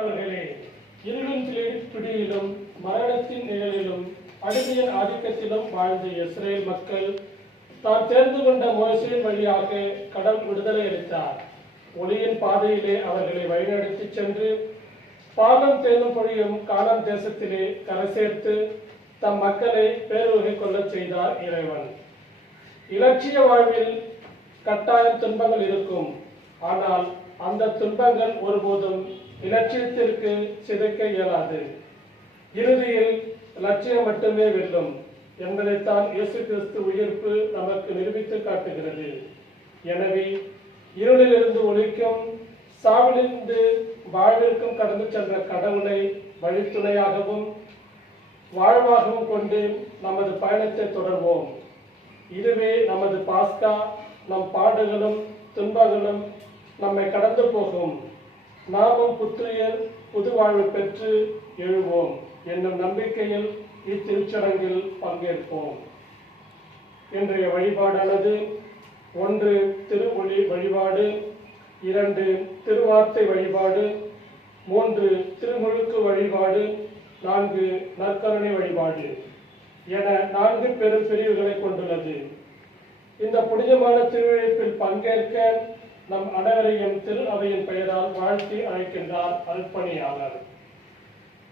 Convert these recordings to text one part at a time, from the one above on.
அவர்களே, இருளின் பிடியிலும் மரணத்தின் நிழலிலும் அடிமையின் ஆதிக்கத்திலும் வாழ்ந்த இஸ்ரேல் மக்கள் தான் தேர்ந்து கொண்ட மோசேயின் வழியாக கடவுள் விடுதலை அளித்தார். ஒளியின் பாதையிலே அவர்களை வழிநடத்தி சென்று பாலும் தேனும் பொழியும் கானான் தேசத்திலே கரை சேர்த்து தம் மக்களை பேருவகை கொள்ளச் செய்தார் இறைவன். இலட்சிய வாழ்வில் கட்டாயம் துன்பங்கள் இருக்கும். ஆனால் அந்த துன்பங்கள் ஒருபோதும் இலட்சியத்திற்கு சிதைக்க இயலாது. இறுதியில் லட்சியம் மட்டுமே வெல்லும் என்பதைத்தான் இயேசு கிறிஸ்து உயிர்ப்பு நமக்கு நிரூபித்து காட்டுகிறது. எனவே இருளிலிருந்து ஒளிக்கும், சாவிலிருந்து வாழ்விற்கும் கடந்து சென்ற கடவுளை வழித்துணையாகவும் வாழ்வாகவும் கொண்டு நமது பயணத்தை தொடர்வோம். இதுவே நமது பாஸ்கா. நம் பாடுகளும் துன்பங்களும் நம்மை கடந்து போகும். நாமும் புத்துயிர் புது வாழ்வு பெற்று எழுவோம் என்னும் நம்பிக்கையில் இத்திருச்சடங்கில் பங்கேற்போம். இன்றைய வழிபாடானது 1 திருவொளி வழிபாடு, 2 திருவார்த்தை வழிபாடு, 3 திருமுழுக்கு வழிபாடு, 4 நற்கருணை வழிபாடு என 4 பெரும் பிரிவுகளை கொண்டுள்ளது. இந்த புனிதமான திருவிழப்பில் பங்கேற்க நம் அனைவரையும் திரு அவையின் பெயரால் வாழ்த்தி அழைக்கின்றார் அர்ப்பணியாளர்.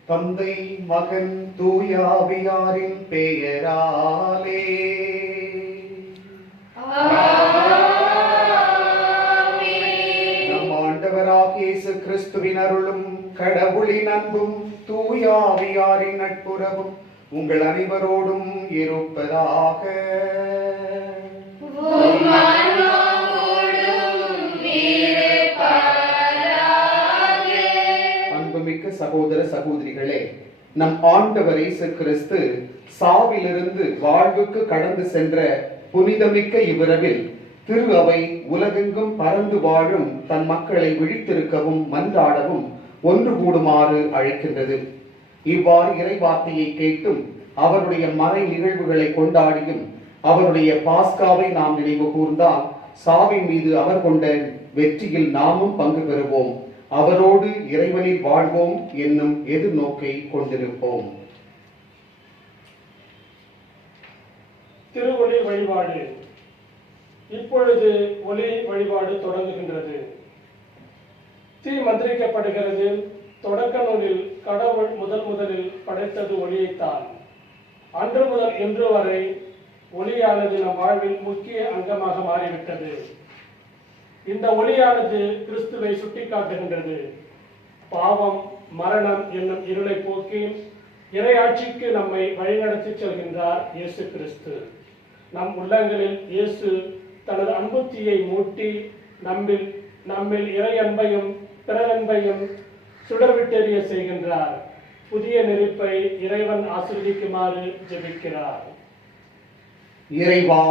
தந்தை, மகன், தூய ஆவியாரின் பெயராலே. நம் ஆண்டவராகிய இயேசு கிறிஸ்துவின் அருளும் கடவுளின் அன்பும் தூய ஆவியாரின் நட்புறவும் உங்கள் அனைவரோடும் இருப்பதாக. அன்புமிக்க சகோதர சகோதரிகளே, நம் ஆண்டவர் இயேசு கிறிஸ்து சாவிலிருந்து வாழ்வுக்கு கடந்து சென்ற புனிதமிக்க இவ்விரவில் திரு அவை உலகெங்கும் பறந்து வாழும் தன் மக்களை விழித்திருக்கவும் மன்றாடவும் ஒன்று கூடுமாறு அழைக்கின்றது. இவ்வாறு இறைவார்த்தையை கேட்டும் அவருடைய மறை நிகழ்வுகளை கொண்டாடியும் அவருடைய பாஸ்காவை நாம் நினைவு கூர்ந்தால் சாவின் மீது அவர் கொண்ட வெற்றியில் நாமும் பங்கு பெறுவோம். அவரோடு இறைவனில் வாழ்வோம் என்னும் எதிர்நோக்கை கொண்டிருப்போம். திருவொளி வழிபாடு. இப்பொழுது ஒளி வழிபாடு தொடங்குகின்றது. தீ மந்திரிக்கப்படுகிறது. தொடக்க நூலில் கடவுள் முதலில் படைத்தது ஒளியைத்தான். அன்று முதல் இன்று வரை ஒளியானது நம் வாழ்வில் முக்கிய அங்கமாக மாறிவிட்டது. இந்த ஒளியானது கிறிஸ்துவை சுட்டிக்காட்டுகின்றது. பாவம், மரணம் என்னும் இருளை போக்கி இறையாட்சிக்கு நம்மை வழிநடத்தி செல்கின்றார் இயேசு கிறிஸ்து. நம் உள்ளங்களில் இயேசு தனது அன்பு தீயை மூட்டி நம்மில் இறை அன்பையும் பிறரன்பையும் சுடர்விட்டெறிய செய்கின்றார். புதிய நெருப்பை இறைவன் ஆசீர்வதிக்குமாறு ஜெபிக்கிறார். இறைவா,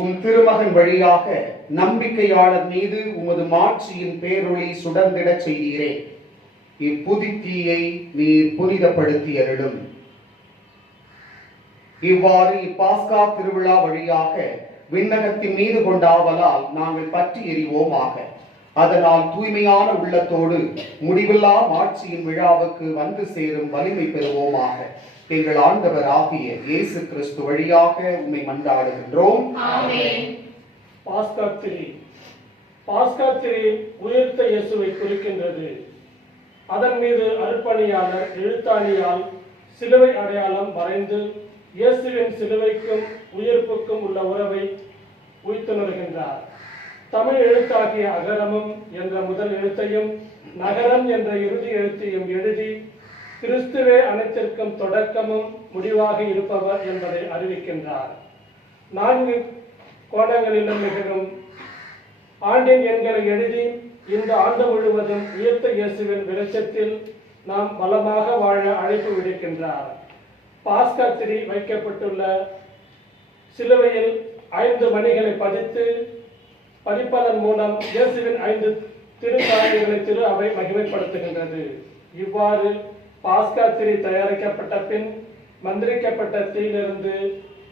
உன் திருமகன் வழியாக நம்பிக்கையாளர் மீது உமது மாட்சியின் பேரொளி சுடர்ந்திடச் செய்தீரே. இப்புதி தீயை நீர் புனிதப்படுத்தி அருளும். இவ்வாறு இப்பாஸ்கா திருவிழா வழியாக விண்ணகத்தின் மீது கொண்ட ஆவலால் நாங்கள் பற்றி எறிவோமாக. அதனால் தூய்மையான உள்ளத்தோடு முடிவில்லா மாட்சியின் விழாவுக்கு வந்து சேரும் வலிமை பெறுவோமாக. எங்கள் ஆண்டவர் ஆகிய இயேசு கிறிஸ்து வழியாக உம்மை மன்றாடுகின்றோம். பாஸ்கா திரி உயிர்த்த இயேசுவை குறிக்கின்றது. அதன் மீது அர்ப்பணியாளர் எழுத்தாணியால் சிலுவை அடையாளம் வரைந்து இயேசுவின் சிலுவைக்கும் உயிர்ப்புக்கும் உள்ள உறவை உய்த்துணர்கின்றார். தமிழ் எழுத்தாகிய அகரமும் என்ற முதல் எழுத்தையும் நகரம் என்ற இறுதி எழுத்தையும் எழுதி கிறிஸ்துவே அனைத்திற்கும் தொடக்கமும் முடிவாக இருப்பவர் என்பதை அறிவிக்கின்றார். 4 கோணங்களிலும் நிகழும் ஆண்டின் எண்களை எழுதி இந்த ஆண்டு முழுவதும் உயிர்த்த இயேசுவின் வெளிச்சத்தில் நாம் பலமாக வாழ அழைப்பு விடுக்கின்றார். பாஸ்கா திரி வைக்கப்பட்டுள்ள சிலுவையில் 5 மணிகளை பதிப்பதன் மூலம் இயேசுவின் 5 திருக்காரியங்களை திரு அவை மகிமைப்படுத்துகின்றது. இவ்வாறு பாஸ்கா திரி தயாரிக்கப்பட்ட பின் மந்திரிக்கப்பட்ட தீயிலிருந்து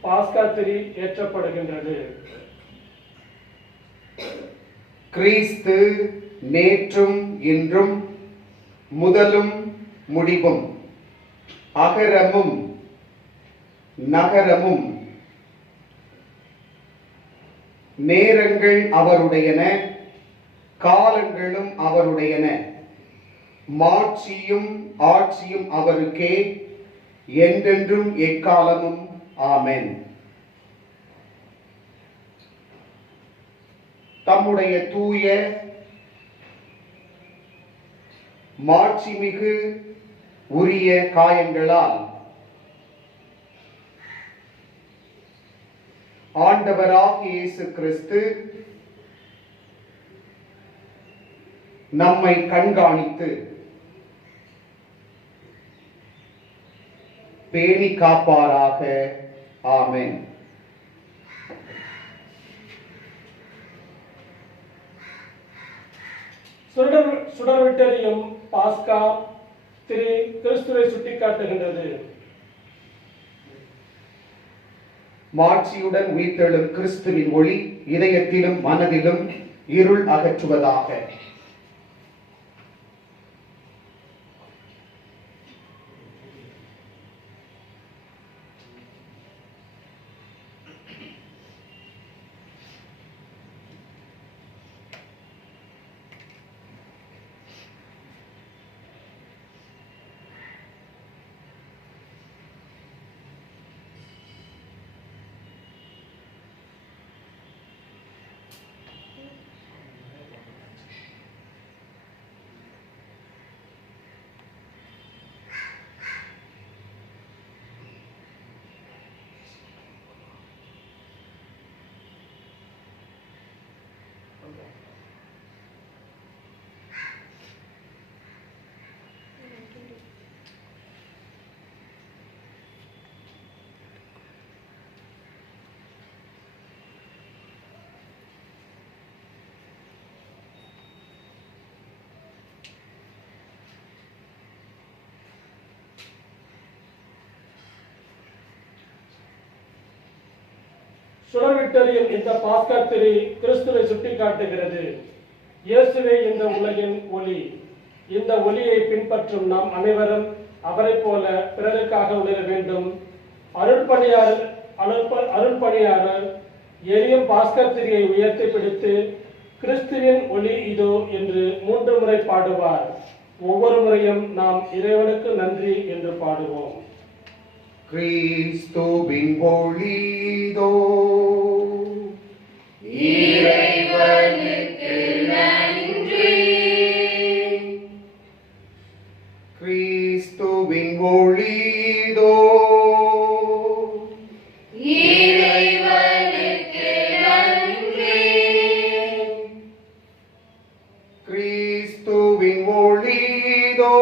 பாஸ்கா திரி ஏற்றப்படுகின்றது. கிறிஸ்து நேற்றும் இன்றும் முதலும் முடிவும், அகரமும் நகரமும். நேரங்கள் அவருடையன, காலங்களும் அவருடையன. மாட்சியும் ஆட்சியும் அவருக்கே, என்றென்றும் எக்காலமும். ஆமென். தம்முடைய தூய மாட்சிமிகு உரிய காயங்களால் ஆண்டவராகிய இயேசு கிறிஸ்து நம்மை கண்காணித்து பேணி காப்பாராக. ஆமென். சுடர்விட்டெரியும் பாஸ்கா திரு கிறிஸ்துவை சுட்டிக்காட்டுகின்றது. மாட்சியுடன் உயிர்த்தெழும் கிறிஸ்துவின் ஒளி இதயத்திலும் மனதிலும் இருள் அகற்றுவதாக. சுடர்விட்டெரியும் இந்த பாஸ்கா திரு கிறிஸ்துவை சுட்டிக்காட்டுகிறது. இயேசுவே இந்த உலகின் ஒளி. இந்த ஒளியை பின்பற்றும் நாம் அனைவரும் அவரை போல பிறருக்காக உணர வேண்டும். அருள்பணியாளர் எரியும் பாஸ்கா திரியை உயர்த்தி பிடித்து கிறிஸ்துவின் ஒளி இதோ என்று 3 முறை பாடுவார். ஒவ்வொரு முறையும் நாம் இறைவனுக்கு நன்றி என்று பாடுவோம். கிறிஸ்துவின் ஒளிதோ, இறைவனுக்கு நன்றி. கிறிஸ்துவின் ஒளிதோ, இறைவனுக்கு நன்றி. கிறிஸ்துவின் ஒளிதோ,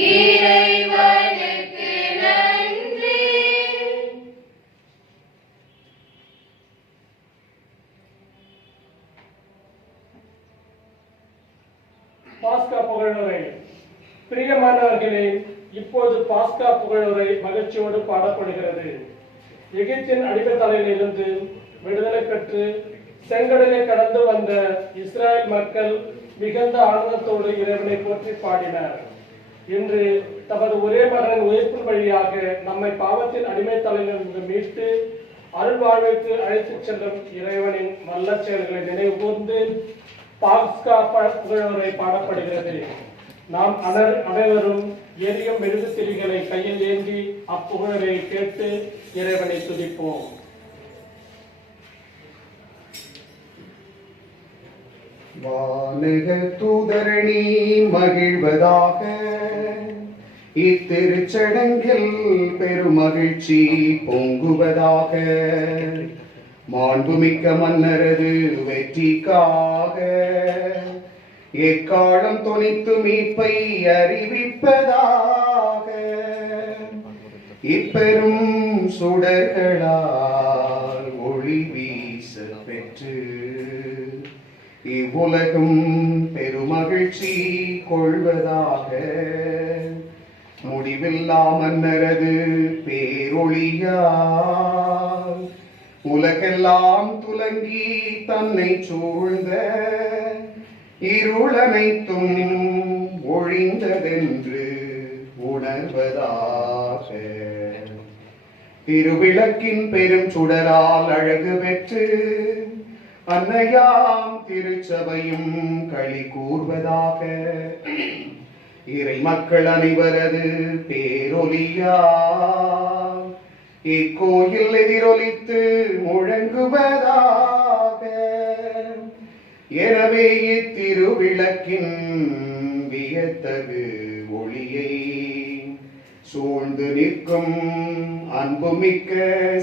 இறைவனுக்கு நன்றி. பாஸ்கா புகழுரை. பிரியமானவர்களே, இப்போது பாஸ்கா புகழுரை மகிழ்ச்சியோடு பாடப்படுகிறது. எகிப்தின் அடிமைத்தலையிலிருந்து விடுதலை பெற்று செங்கடலை கடந்து வந்த இஸ்ரேல் மக்கள் மிகுந்த ஆனந்தத்தோடு இறைவனை போற்றி பாடினர். இன்று தமது ஒரே மகனின் உயிர்ப்பின் வழியாக நம்மை பாவத்தின் அடிமைத்தலையிலிருந்து மீட்டு அருள்வாழ்வுக்கு அழைத்துச் செல்லும் இறைவனின் நல்ல செயல்களை நினைவு கூர்ந்து பாஸ்கா புகழுரை பாடப்படுகிறது. நாம் அனைவரும் எரியும் மெழுகுத்திரிகளை கையில் ஏந்தி அப்புகழரை கேட்டு இறைவனை துதிப்போம். வானக தூதரணி மகிழ்வதாக, இத்திருச்சடங்கில் பெருமகிழ்ச்சி பொங்குவதாக. மாண்புமிக்க மன்னரது வெற்றிக்காக எக்காலம் தொனித்து மீட்பை அறிவிப்பதாக. இப்பெரும் சுடர்களால் ஒளி வீச பெற்று இவ்வுலகம் பெருமகிழ்ச்சி கொள்வதாக. முடிவில்லா மன்னரது பேரொளியால் உலகெல்லாம் துலங்கி தன்னை சூழ்ந்த இருளனைத்தும் ஒழிந்ததென்று உணர்வதாக திருவிளக்கின் பெரும் சுடரால் அழகு பெற்று அன்னையாம் திருச்சபையும் களி கூர்வதாக இறை மக்கள் அனைவரது பேரொலியா இக்கோயில் எதிரொலித்து முழங்குவதாக. எனவே இத்திருவிளக்கின் வியத்தகு ஒளியை சூழ்ந்து நிற்கும் அன்புமிக்க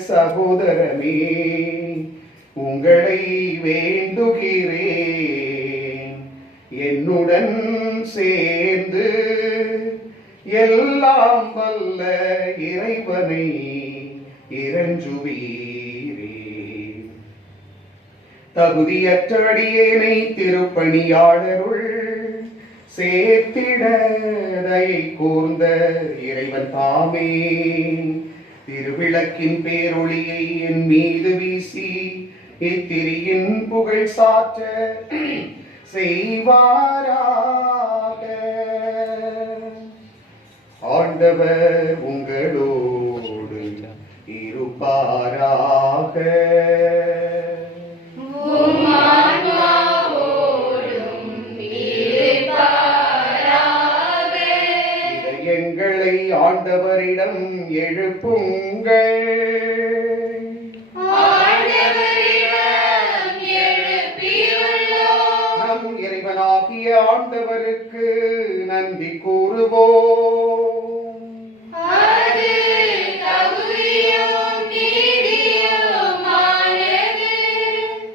சகோதரமே, உங்களை வேண்டுகிறேன், என்னுடன் சேர்ந்து எல்லாம் வல்ல இறைவனை இறைஞ்சுவீரே. தகுதியற்ற அடியேனை திருப்பணியாளருள் சேர்த்திட தயை கூர்ந்த இறைவன் தாமே திருவிளக்கின் பேரொளியை என் மீது வீசி இத்திரியின் புகழ் சாற்ற செய்வாராக. ஆண்டவர் உங்களோடு இருப்பாராக. இதயங்களை ஆண்டவரிடம் எழுப்புங்கள். நம் இறைவனாகிய ஆண்டவருக்கு நன்றி கூறுவோம்.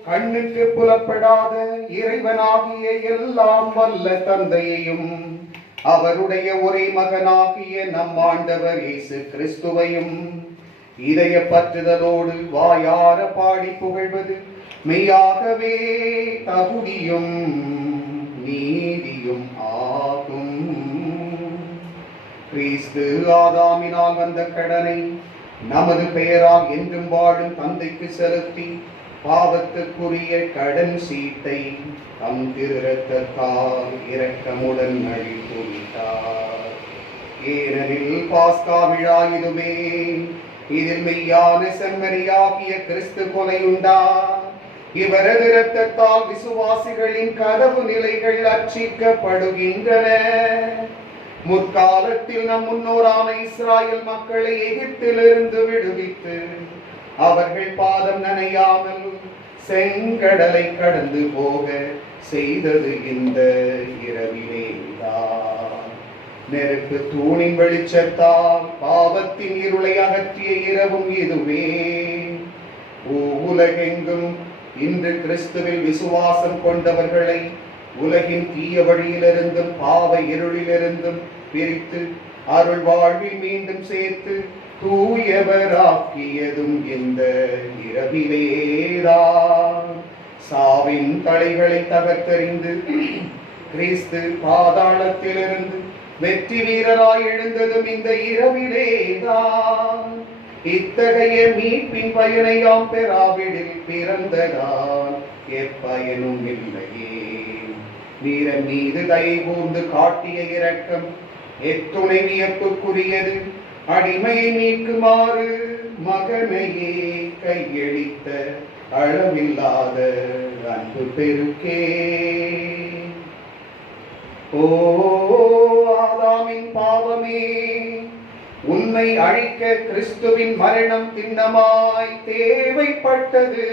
கண்ணுக்கு புலப்படாத இறைவனாகிய எல்லாம் வல்ல தந்தையையும் அவருடைய ஒரே மகனாகிய நம் ஆண்டவர் இயேசு கிறிஸ்துவையும் இதய பற்றுதலோடு வாயார பாடி புகழ்வது மெய்யாகவே தகுதியும் நீதியும் ஆகும். கிறிஸ்து ஆதாமினால் வந்த கடனை நமது பெயரால் என்றும் வாழும் தந்தைக்கு செலுத்தி பாவத்துக்குரிய கடன் சீட்டை தம் திரு இரத்தத்தால் இரக்கமுடன் அழித்துவிட்டார். ஏனெனில் பாஸ்கா விழா இதுவே. இதில் மெய்யான செம்மறியாகிய கிறிஸ்து கொலையுண்டார். இவரது இரத்தத்தால் விசுவாசிகளின் கதவு நிலைகள் அர்ச்சிக்கப்படுகின்றன. முற்காலத்தில் நம் முன்னோரான இஸ்ராயல் மக்களை எகிப்திலிருந்து விடுவித்து அவர்கள் பாதம் நனையாமல் செங்கடலை கடந்து போக செய்தது இந்த இரவிலேதான். நெருப்பு தூணின் வெளிச்சத்தால் பாவத்தின் இருளை அகற்றிய இரவும் இதுவே. உலகெங்கும் இன்று கிறிஸ்துவில் விசுவாசம் கொண்டவர்களை உலகின் தீய வழியிலிருந்தும் பாவ இருளிலிருந்தும் பிரித்து அருள் வாழ்வில் மீண்டும் சேர்த்து தூயவராக்கியதும் இந்த இரவிலேதான். சாவின் தலைகளை தகர்த்தெறிந்து கிறிஸ்து பாதாளத்திலிருந்து வெற்றி வீரராய் எழுந்ததும் இந்த இரவிலேதான். இத்தகைய மீட்பின் பயனை யாம் பெறாவிடில் பிறந்ததால் எப்பயனும் இல்லையே. வீரன் மீது தயை கூர்ந்து காட்டிய இரக்கம் எத்துணை வியப்புக்குரியது. அடிமையை நீக்குமாறு மகனையே கையளித்த அளவில்லாத அன்பு பெருக்கே. ஓ ஆதாமின் பாவமே, உன்னை அழிக்க கிறிஸ்துவின் மரணம் திண்ணமாய் தேவைப்பட்டது.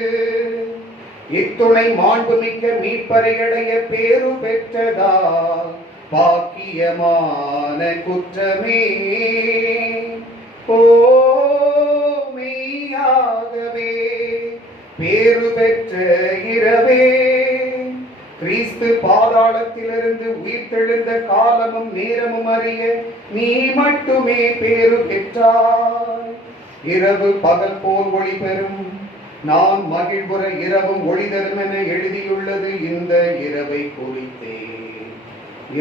இத்துணை மாண்புமிக்க மீட்பறையடைய பேரு பெற்றதால் பாக்கியமான குற்றமே. ஓ மெய்யாகவே பேரு பெற்ற இரவே, கிறிஸ்து பாதாளத்திலிருந்து உயிர்த்தெழுந்த காலமும் நேரமும் அறிய நீ மட்டுமே பேரு பெற்றாய். இரவு பகல் போல் ஒளி பெறும், நான் மகிழ்வுற இரவும் ஒளி தரும் என எழுதியுள்ளது இந்த இரவை குறித்தே.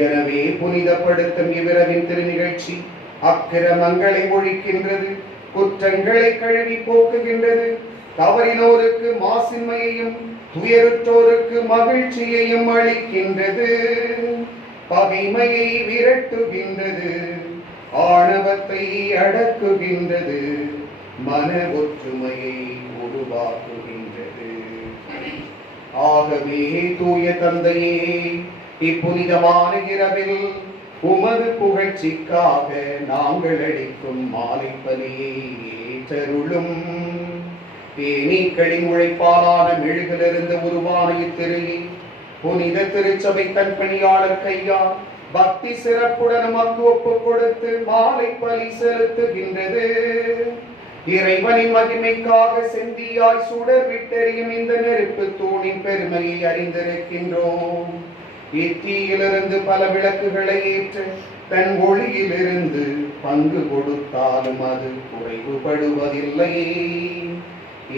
எனவே புனிதப்படுத்தும் இவ்விரவின் திருநிகழ்ச்சி அக்கிரமங்களை ஒழிக்கின்றது, குற்றங்களை கழுவி போக்குகின்றது, தவறினோருக்கு மாசின்மையையும் துயருற்றோருக்கு மகிழ்ச்சியையும் அளிக்கின்றது, பகைமையை விரட்டுகின்றது, ஆணவத்தை அடக்குகின்றது, மன ஒற்றுமையை உருவாக்குகின்றது. ஆகவே தூய தந்தையே, இப்புனிதமான இரவில் உமது புகழ்ச்சிக்காக நாங்கள் அளிக்கும் மாலை பலியை ஏற்றருளும். தேனீக்களின் உழைப்பாலான மெழுகிலிருந்து உருவான இத்திரையை புனித திருச்சபை தன் பணியாளர் கையால் பக்தி சிறப்புடன் நமக்கு ஒப்புக் கொடுத்து மாலை பலி செலுத்துகின்றது. இறைவனின் மகிமைக்காக செந்தியாய் சுடர் விட்டெறியும் இந்த நெருப்பு தூணின் பெருமையை அறிந்திருக்கின்றோம். இத்தீயிலிருந்து பல விளக்குகளை ஏற்ற தன் ஒளியிலிருந்து பங்கு கொடுத்தாலும் அது குறைவுபடுவதில்லை.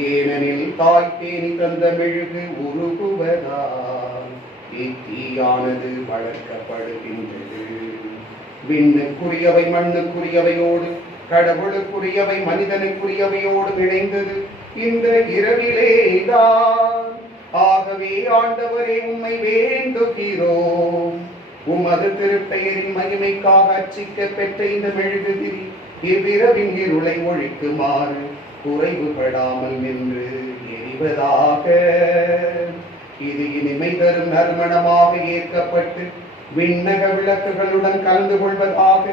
ஏனெனில் தாய் தேனி தந்த மெழுகு உருகுவதால் இத்தீயானது வளர்க்கப்படுகின்றது. விண்ணுக்குரியவை மண்ணுக்குரியவையோடு கடவுளுக்குரியவை மனிதனுக்குரியவையோடு இணைந்தது இந்த இரவிலேதான். ஆகவே ஆண்டவரே, உம்மை வேண்டுகிறோம். உமது திருப்பெயரின் மகிமைக்காக அர்ச்சிக்க பெற்ற இந்த மெழுகுதிரி இவ்விரவின் இருளை ஒழிக்குமாறு குறைவுபடாமல் நின்று எரிவதாக. இது இனிமை தரும் நறுமணமாக ஏற்கப்பட்டு விண்ணக விளக்குகளுடன் கலந்து கொள்வதாக.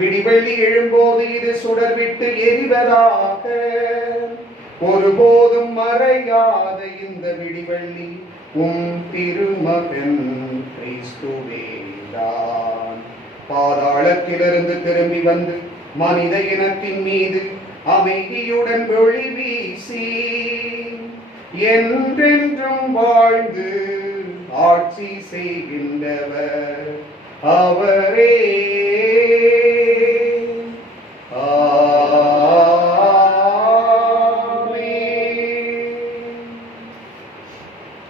விடிவெள்ளி எழும்போது இது சுடர்விட்டு எரிவதாக. ஒருபோதும் மறையாத இந்த விடிவெள்ளி உம் திருமகன் கிறிஸ்துவேதான். பாதாளத்திலிருந்து திரும்பி வந்து மனித இனத்தின் மீது அமைதியுடன் ஒளி வீசி என்றென்றும் வாழ்ந்து ஆட்சி செய்கின்றவர் அவரே.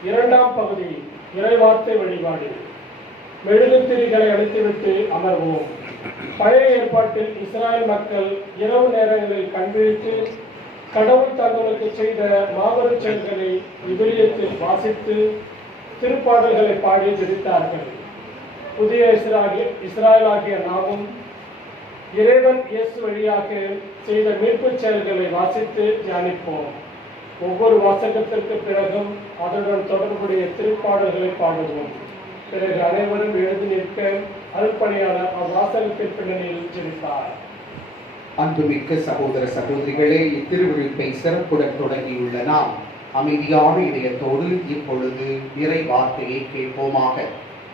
இரண்டாம் பகுதி இறைவார்த்தை வழிபாடு. மெழுகுத்திரிகளை அணைத்துவிட்டு அமர்வோம். பழைய ஏற்பாட்டில் இஸ்ராயல் மக்கள் இரவு நேரங்களில் கண்விழித்து கடவுள் தங்களுக்கு செய்த மாபெரும் செயல்களை விவிலியத்தில் வாசித்து திருப்பாடல்களை பாடி ஜெபித்தார்கள். புதிய இஸ்ராயலாகிய நாமும் இறைவன் இயேசு வழியாக செய்த மீட்புச் செயல்களை வாசித்து தியானிப்போம். ஒவ்வொரு வாசகத்திற்கு பிறகும் அதனுடன் தொடர்புடைய திருப்பாடல்களை பாடுவோம். பிறகு அனைவரும் எழுதி நிற்க அருட்பணியாளர் அவ்வாசகத்தின் பின்னணியில் ஜெபித்தார். அன்புமிக்க சகோதர சகோதரிகளே, இத்திருவிழிப்பை சிறப்புடன் தொடங்கியுள்ள நாம் அமைதியான இதயத்தோடு இப்பொழுது இறை வார்த்தையை கேட்போமாக.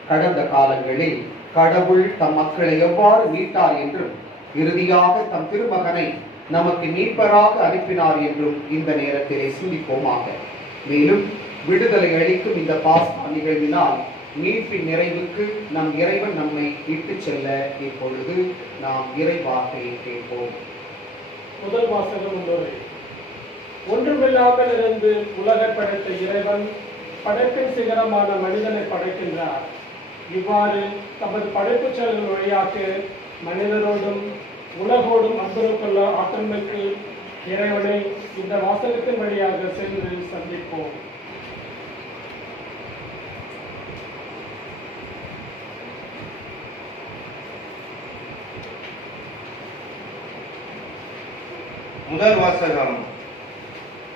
கடந்த காலங்களில் கடவுள் தம் மக்களை எவ்வாறு மீட்டார் என்றும் இறுதியாக தம் திருமகனை நமக்கு மீட்பராக அனுப்பினார் என்றும் இந்த நேரத்திலே சிந்திப்போமாக. மேலும் விடுதலை அளிக்கும் இந்த பாஸ்கா நிகழ்வினால் மீட்பின் நிறைவுக்கு நம் இறைவன் நம்மை இட்டு செல்ல இப்பொழுது நாம் இறை வார்த்தையை கேட்போம். முதல் வாசகம் உள்ளது. ஒன்றுமில்லாமல் இருந்து உலகை படைத்த இறைவன் படைப்பின் சிகரமான மனிதனை படைக்கின்றார். இவ்வாறு தமது படைப்பு செயல்கள் வழியாக மனிதரோடும் உலகோடும் அன்பு கொள்ள ஆற்றமைக்கு இறைவனை இந்த வாசகத்தின் வழியாக சென்று சந்திப்போம். முதல் வாசகம்.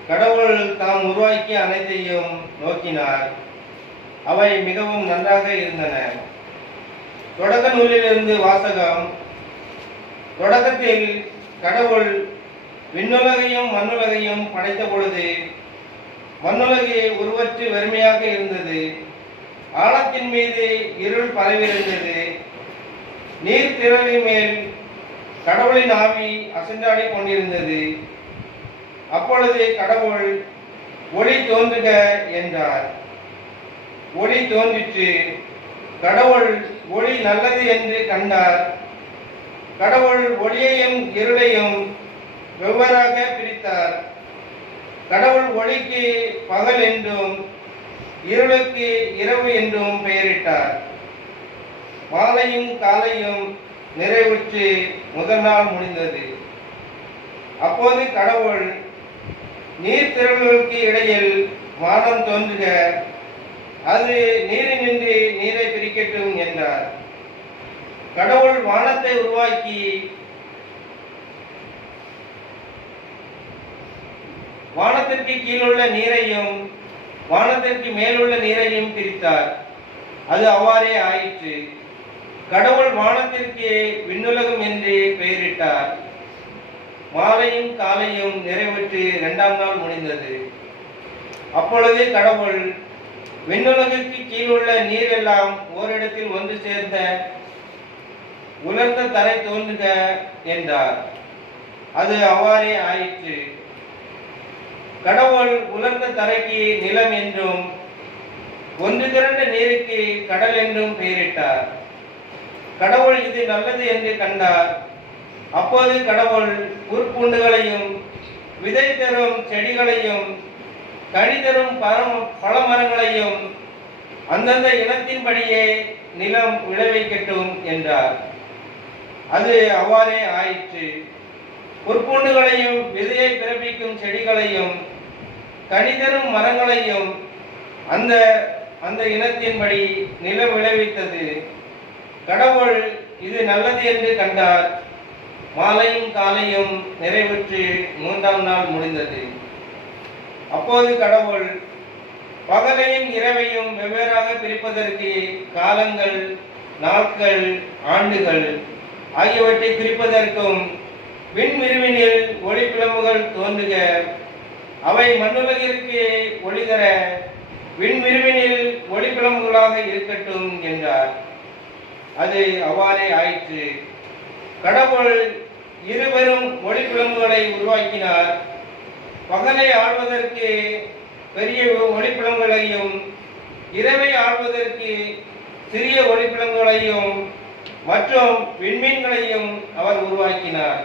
கடவுள் தாம் உருவாக்கிய அனைத்தையும் நோக்கினார். அவை மிகவும் நன்றாக இருந்தன. தொடக்க நூலிலிருந்து வாசகம். தொடக்கத்தில் கடவுள் விண்ணுலகையும் மண்ணுலகையும் படைத்த பொழுது மண்ணுலகு உருவற்று வெறுமையாக இருந்தது. ஆழத்தின் மீது இருள் பரவியிருந்தது. நீர் திரளி மேல் கடவுளின் ஆவி அசைந்தாடி கொண்டிருந்தது. அப்பொழுது கடவுள் ஒளி தோன்றுக என்றார். ஒளி தோன்றிற்று. கடவுள் ஒளி நல்லது என்று கண்டார். கடவுள் ஒளியையும் இருளையும் வெவ்வேறாக பிரித்தார். கடவுள் ஒளிக்கு பகல் என்றும் இருளுக்கு இரவு என்றும் பெயரிட்டார். மாலையும் காலையும் நிறைவுற்று முதல் நாள் முடிந்தது. அப்போது கடவுள் நீர்த்திரள்களுக்கு இடையில் வானம் தோன்றுக, அது நீரினின்று நீரை பிரிக்கட்டும் என்றார். கடவுள் வானத்தை உருவாக்கி வானத்திற்கு கீழுள்ள நீரையும் வானத்திற்கு மேலுள்ள நீரையும் பிரித்தார். அது அவ்வாறே ஆயிற்று. கடவுள் வானத்திற்கு விண்ணுலகம் என்று பெயரிட்டார். மாலையும் காலையும் நிறைவுற்று 2ஆம் நாள் முடிந்தது. அப்பொழுது கடவுள் விண்ணுலகிற்கு கீழுள்ள நீர் எல்லாம் ஓரிடத்தில் ஒன்று சேர்ந்த உலர்ந்த தரை தோன்றுக என்றார். அது அவ்வாறே ஆயிற்று. கடவுள் உலர்ந்த தரைக்கு நிலம் என்றும் ஒன்று திரண்ட நீருக்கு கடல் என்றும் பெயரிட்டார். கடவுள் இது நல்லது என்று கண்டார். அப்போது கடவுள் புற்பூண்டுகளையும் விதை தரும் செடிகளையும் கனி தரும் பழமரங்களையும் அந்தந்த இனத்தின்படியே நிலம் விளைவிக்கட்டும் என்றார். அது அவ்வாறே ஆயிற்று. புற்பூண்டுகளையும் விதையை பிறப்பிக்கும் செடிகளையும் கனி தரும் மரங்களையும் அந்த இனத்தின்படி நிலம் விளைவித்தது. கடவுள் இது நல்லது என்று கண்டார். மாலையும் காலையும் நிறைவுற்று 3ஆம் நாள் முடிந்தது. அப்போது கடவுள் பகலையும் இரவையும் வெவ்வேறாக பிரிப்பதற்கு காலங்கள், நாட்கள், ஆண்டுகள் ஆகியவற்றை பிரிப்பதற்கும் விண்மிருவினில் ஒளிப்பிழம்புகள் தோன்றுக, அவை மண்ணுலகிற்கு ஒளி தர விண்மிருவினில் ஒளிப்பிழம்புகளாக இருக்கட்டும் என்றார். அது அவ்வாறே ஆயிற்று. கடவுள் இருவரும் ஒளிப்பிழம்புகளை உருவாக்கினார். பகலை ஆள்வதற்கு பெரிய ஒளிப்பிழம்புகளையும் இரவை ஆள்வதற்கு சிறிய ஒளிப்பிழம்புகளையும் மற்றும் விண்மீன்களையும் அவர் உருவாக்கினார்.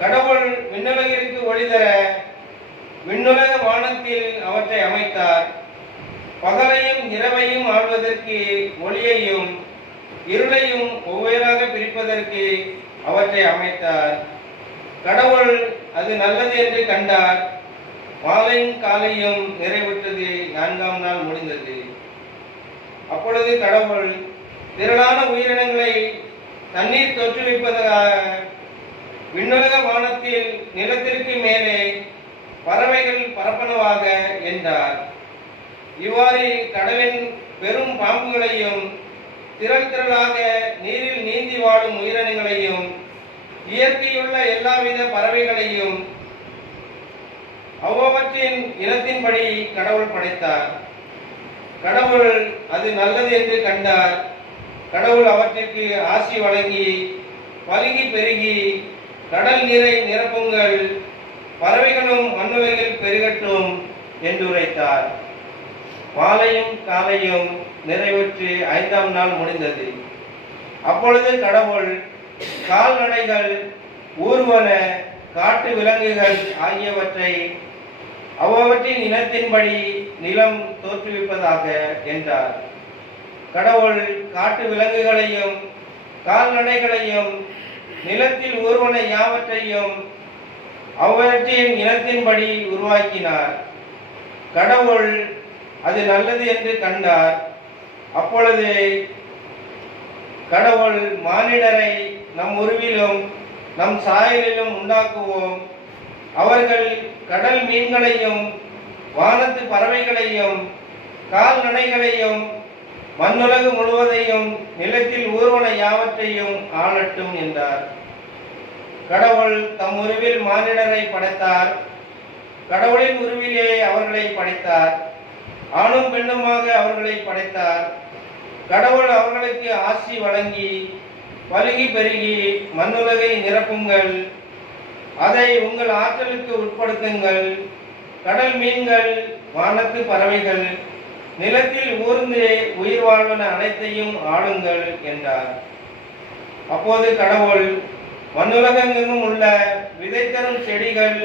கடவுள் விண்ணுலகிற்கு ஒளி தர விண்ணுலக வானத்தில் அவற்றை அமைத்தார். பகலையும் இரவையும் ஆள்வதற்கு ஒளியையும் இருளையும் ஒவ்வேறாக பிரிப்பதற்கு அவற்றை அமைத்தார். கடவுள் அது நல்லது என்று கண்டார். மாலையும் காலையும் நிறைவுற்றது. 4ஆம் நாள் முடிந்தது. அப்பொழுது கடவுள் திரளான உயிரினங்களை தண்ணீர் தோற்றுவிப்பதாக விண்ணுலக வானத்தில் நிலத்திற்கு மேலே பறவைகள் பரப்பனவாக என்றார். இவ்வாறு கடலின் பெரும் பாம்புகளையும் திரள் திரளாக நீரில் நீந்தி வாழும் உயிரினங்களையும் இயற்கையுள்ள எல்லாவித பறவைகளையும் அவ்வவற்றின் இனத்தின்படி கடவுள் படைத்தார். கடவுள் அது நல்லது என்று கண்டார். கடவுள் அவற்றிற்கு ஆசி வழங்கி பலுகி பெருகி கடல் நீரை நிரப்புங்கள், பறவைகளும் மண்ணுலகில் பெருகட்டும் என்று உரைத்தார். மாலையும் காலையும் நிறைவுற்று 5ஆம் நாள் முடிந்தது. அப்பொழுது கடவுள் கால்நடைகள், ஊர்வன, காட்டு விலங்குகள் ஆகியவற்றை அவ்வவற்றின் இனத்தின்படி நிலம் தோற்றுவிப்பதாக என்றார். கடவுள் காட்டு விலங்குகளையும் கால்நடைகளையும் நிலத்தில் ஊர்வன யாவற்றையும் அவ்வவற்றின் இனத்தின்படி உருவாக்கினார். கடவுள் அது நல்லது என்று கண்டார். அப்பொழுது கடவுள் மானிடரை நம் உருவிலும் நம் சாயலிலும் உண்டாக்குவோம். அவர்கள் கடல் மீன்களையும் வானத்து பறவைகளையும் கால்நடைகளையும் மண்ணுலகு முழுவதையும் நிலத்தில் ஊர்வன யாவற்றையும் ஆளட்டும் என்றார். கடவுள் தம் உருவில் மானிடரை படைத்தார். கடவுளின் உருவிலே அவர்களை படைத்தார். ஆணும் பெண்ணுமாக அவர்களை படைத்தார். கடவுள் அவர்களுக்கு ஆசி வழங்கி பலுகி பெருகி மண்ணுலகை நிரப்புங்கள், அதை உங்கள் ஆற்றலுக்கு உட்படுத்துங்கள். கடல் மீன்கள், வானத்து பறவைகள், நிலத்தில் ஊர்ந்து உயிர் வாழ்வன அனைத்தையும் ஆளுங்கள் என்றார். அப்போது கடவுள் மண்ணுலகெங்கும் உள்ள விதை தரும் செடிகள்,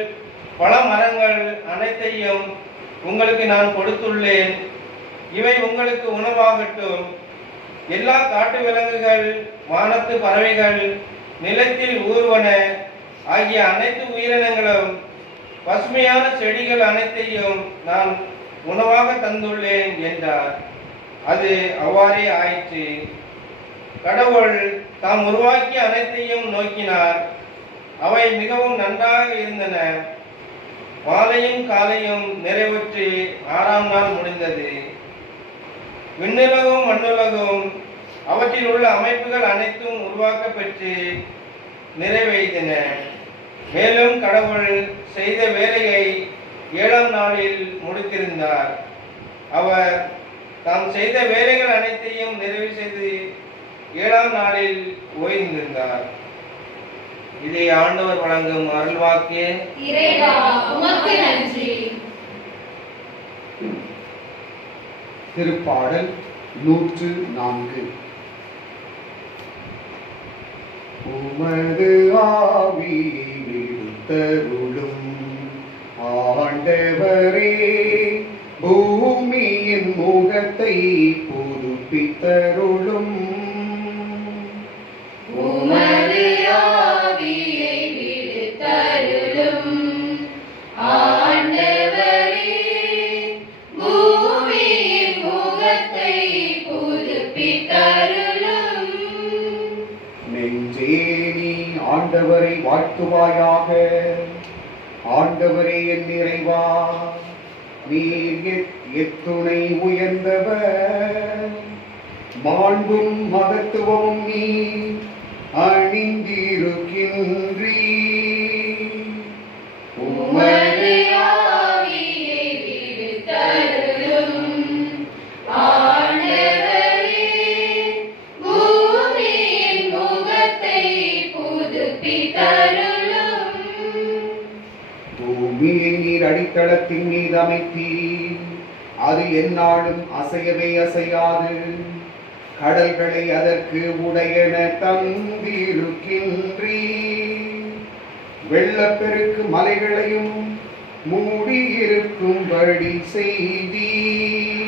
பல மரங்கள் அனைத்தையும் உங்களுக்கு நான் கொடுத்துள்ளேன். இவை உங்களுக்கு உணவாகட்டும். எல்லா காட்டு விலங்குகள், வானத்து பறவைகள், நிலத்தில் ஊர்வன ஆகிய அனைத்து உயிரினங்களும், பசுமையான செடிகள் அனைத்தையும் நான் உணவாக தந்துள்ளேன் என்றார். அது அவ்வாறே ஆயிற்று. கடவுள் தாம் உருவாக்கிய அனைத்தையும் நோக்கினார். அவை மிகவும் நன்றாக இருந்தன. மாலையும் காலையும் நிறைவுற்று 6ஆம் நாள் முடிந்தது. விண்ணுலகும் மண்ணுலகும் அவற்றில் உள்ள அமைப்புகள் அனைத்தும் உருவாக்கப் பெற்று நிறைவேறின. மேலும் கடவுள் செய்த வேலையை 7ஆம் நாளில் முடித்திருந்தார். அவர் தாம் செய்த வேலைகள் அனைத்தையும் நிறைவு செய்து 7ஆம் நாளில் ஓய்ந்திருந்தார். இதை ஆண்டவர் வழங்கும் அருள்வாக்கு. இறைவா உமக்கு நன்றி. திருப்பாடல் 104. உமது ஆவியை விடுத்தருளும் ஆண்டவரே, பூமியின் முகத்தை புதுப்பித்தருளும். உமது ஆவியை விடுத்தருளும் ஆண்டவரே, பூமியின் முகத்தை புதுப்பித்தருளும். நெஞ்சே நீ ஆண்டவரை வாழ்த்துவாயாக. ஆண்டவரே என் இறைவா, நீர் எத்துணை உயர்ந்தவர். மாண்பும் மகத்துவமும் நீ அணிந்திருக்கின்றீர். உமது ஆவியை விடுத்தருளும் ஆண்டவரே, பூமியின் முகத்தை புதுப்பித்தருளும். பூமியை நீர் அடித்தளத்தின் மீது அமைத்தீர். அது எந்நாளும் அசையவே அசையாது. கடல்களை அதற்கு உடையன தந்திருக்கின்றீர். வெள்ளப்பெருக்கு மலைகளையும் மூடியிருக்கும்படி செய்தீர்.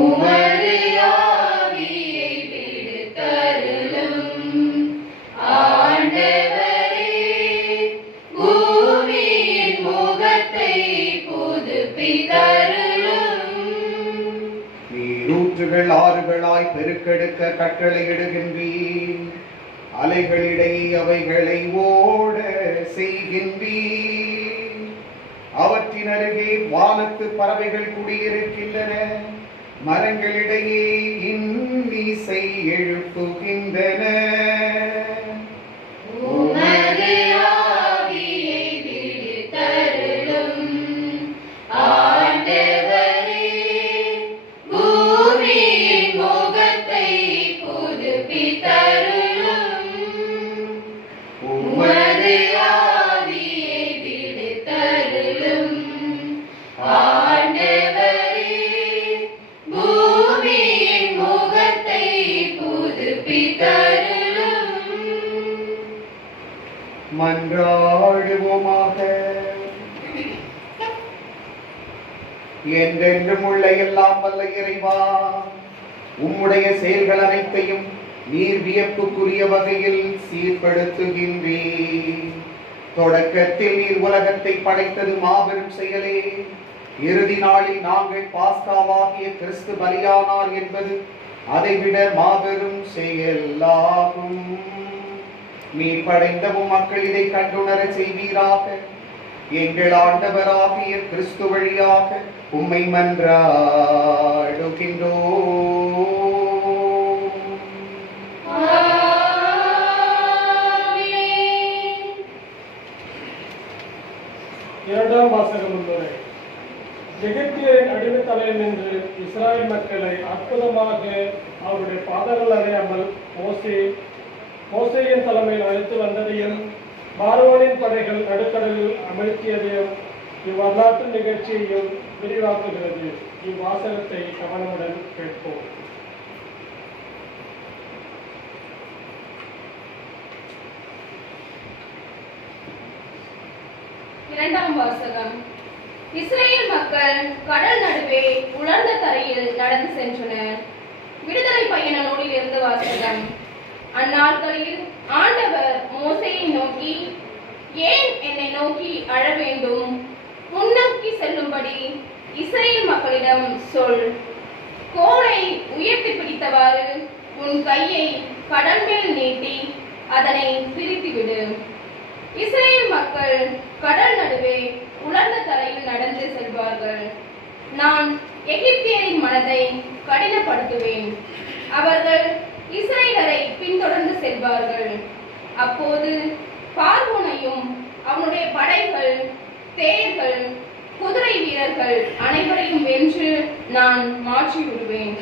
உமது ஆவியை விடுத்தருளும் ஆண்டவரே, பூமியின் முகத்தை புதுப்பித்தருளும். நீரூற்றுகள் ஆறுகளாய் பெருக்கெடுக்க கட்டளையிடுகின்றீர். அலைகளிடையே அவைகளை ஓட செய்கின்றீர். அவற்றின் அருகே வானத்து பறவைகள் குடியிருக்கின்றன. மரங்களிடையே இன்னிசை எழுப்புகின்றன. உமது ஆவியை விடுத்தருளும் ஆண்டவரே, பூமியின் முகத்தை புதுப்பித்தருளும். உமது ஆவியை விடுத்தருளும் ஆண்டவரே, பூமியின் முகத்தை புதுப்பித்தருளும். மன்றாடுவோமாக. என்றென்றும் உள்ள எல்லாம் வல்ல இறைவா, உம்முடைய செயல்கள் அனைத்தையும் நீர் வியப்புக்குரிய வகையில் சீர்படுத்துகின்றீர். தொடக்கத்தில் நீர் உலகத்தை படைத்தது மாபெரும் செயலே. இறுதி நாளில் நாங்கள் பாஸ்காவாகிய கிறிஸ்து பலியானார் என்பது அதைவிட மாபெரும் செயலாகும். நீர் படைத்தவும் மக்கள் இதை கண்டுணர செய்வீராக. எங்கள் ஆண்டவராகிய கிறிஸ்து வழியாக உம்மை மன்றாடுகின்றோம். ஆமென். இரண்டாம் வாசகம் முன்னுரை. எகிப்தியரின் அடிமைத்தலையில் நின்று இஸ்ராயல் மக்களை அற்புதமாக அவருடைய பாதங்கள் அறியாமல் மோசேயின் தலைமையில் அழைத்து வந்ததையும் பார்வோனின் படைகள் நடுக்கடலில் அமிழ்த்தியதையும் இவ்வரலாற்று நிகழ்ச்சியையும் விரிவாக்குகிறது. இவ்வாசகத்தை கவனமுடன் கேட்போம். இரண்டாம் வாசகம். இஸ்ரேல் மக்கள் கடல் நடுவே உலர்ந்த தரையில் நடந்து சென்றனர். விடுதலை பயண நூலிலிருந்து வாசகம். அந்நாட்களில் ஆண்டவர் மோசேயை நோக்கி, ஏன் என்னை நோக்கி அழ வேண்டும்? முன்னோக்கி செல்லும்படி இஸ்ரேல் மக்களிடம் சொல், கோலை உயர்த்தி பிடித்தவாறு உன் கையை கடல் மேல் நீட்டி அதனை பிரித்துவிடு. இஸ்ரேல் மக்கள் கடல் நடுவே உலர்ந்த தரையில் நடந்து செல்வார்கள். நான் எகிப்தியரின் மனதை கடினப்படுத்துவேன். அவர்கள் இஸ்ரேலரை பின்தொடர்ந்து செல்வார்கள். அப்போது பார்வோனையும் அவனுடைய படைகள், தேர்கள், குதிரை வீரர்கள் அனைவரையும் வென்று நான் மாற்றி விடுவேன்.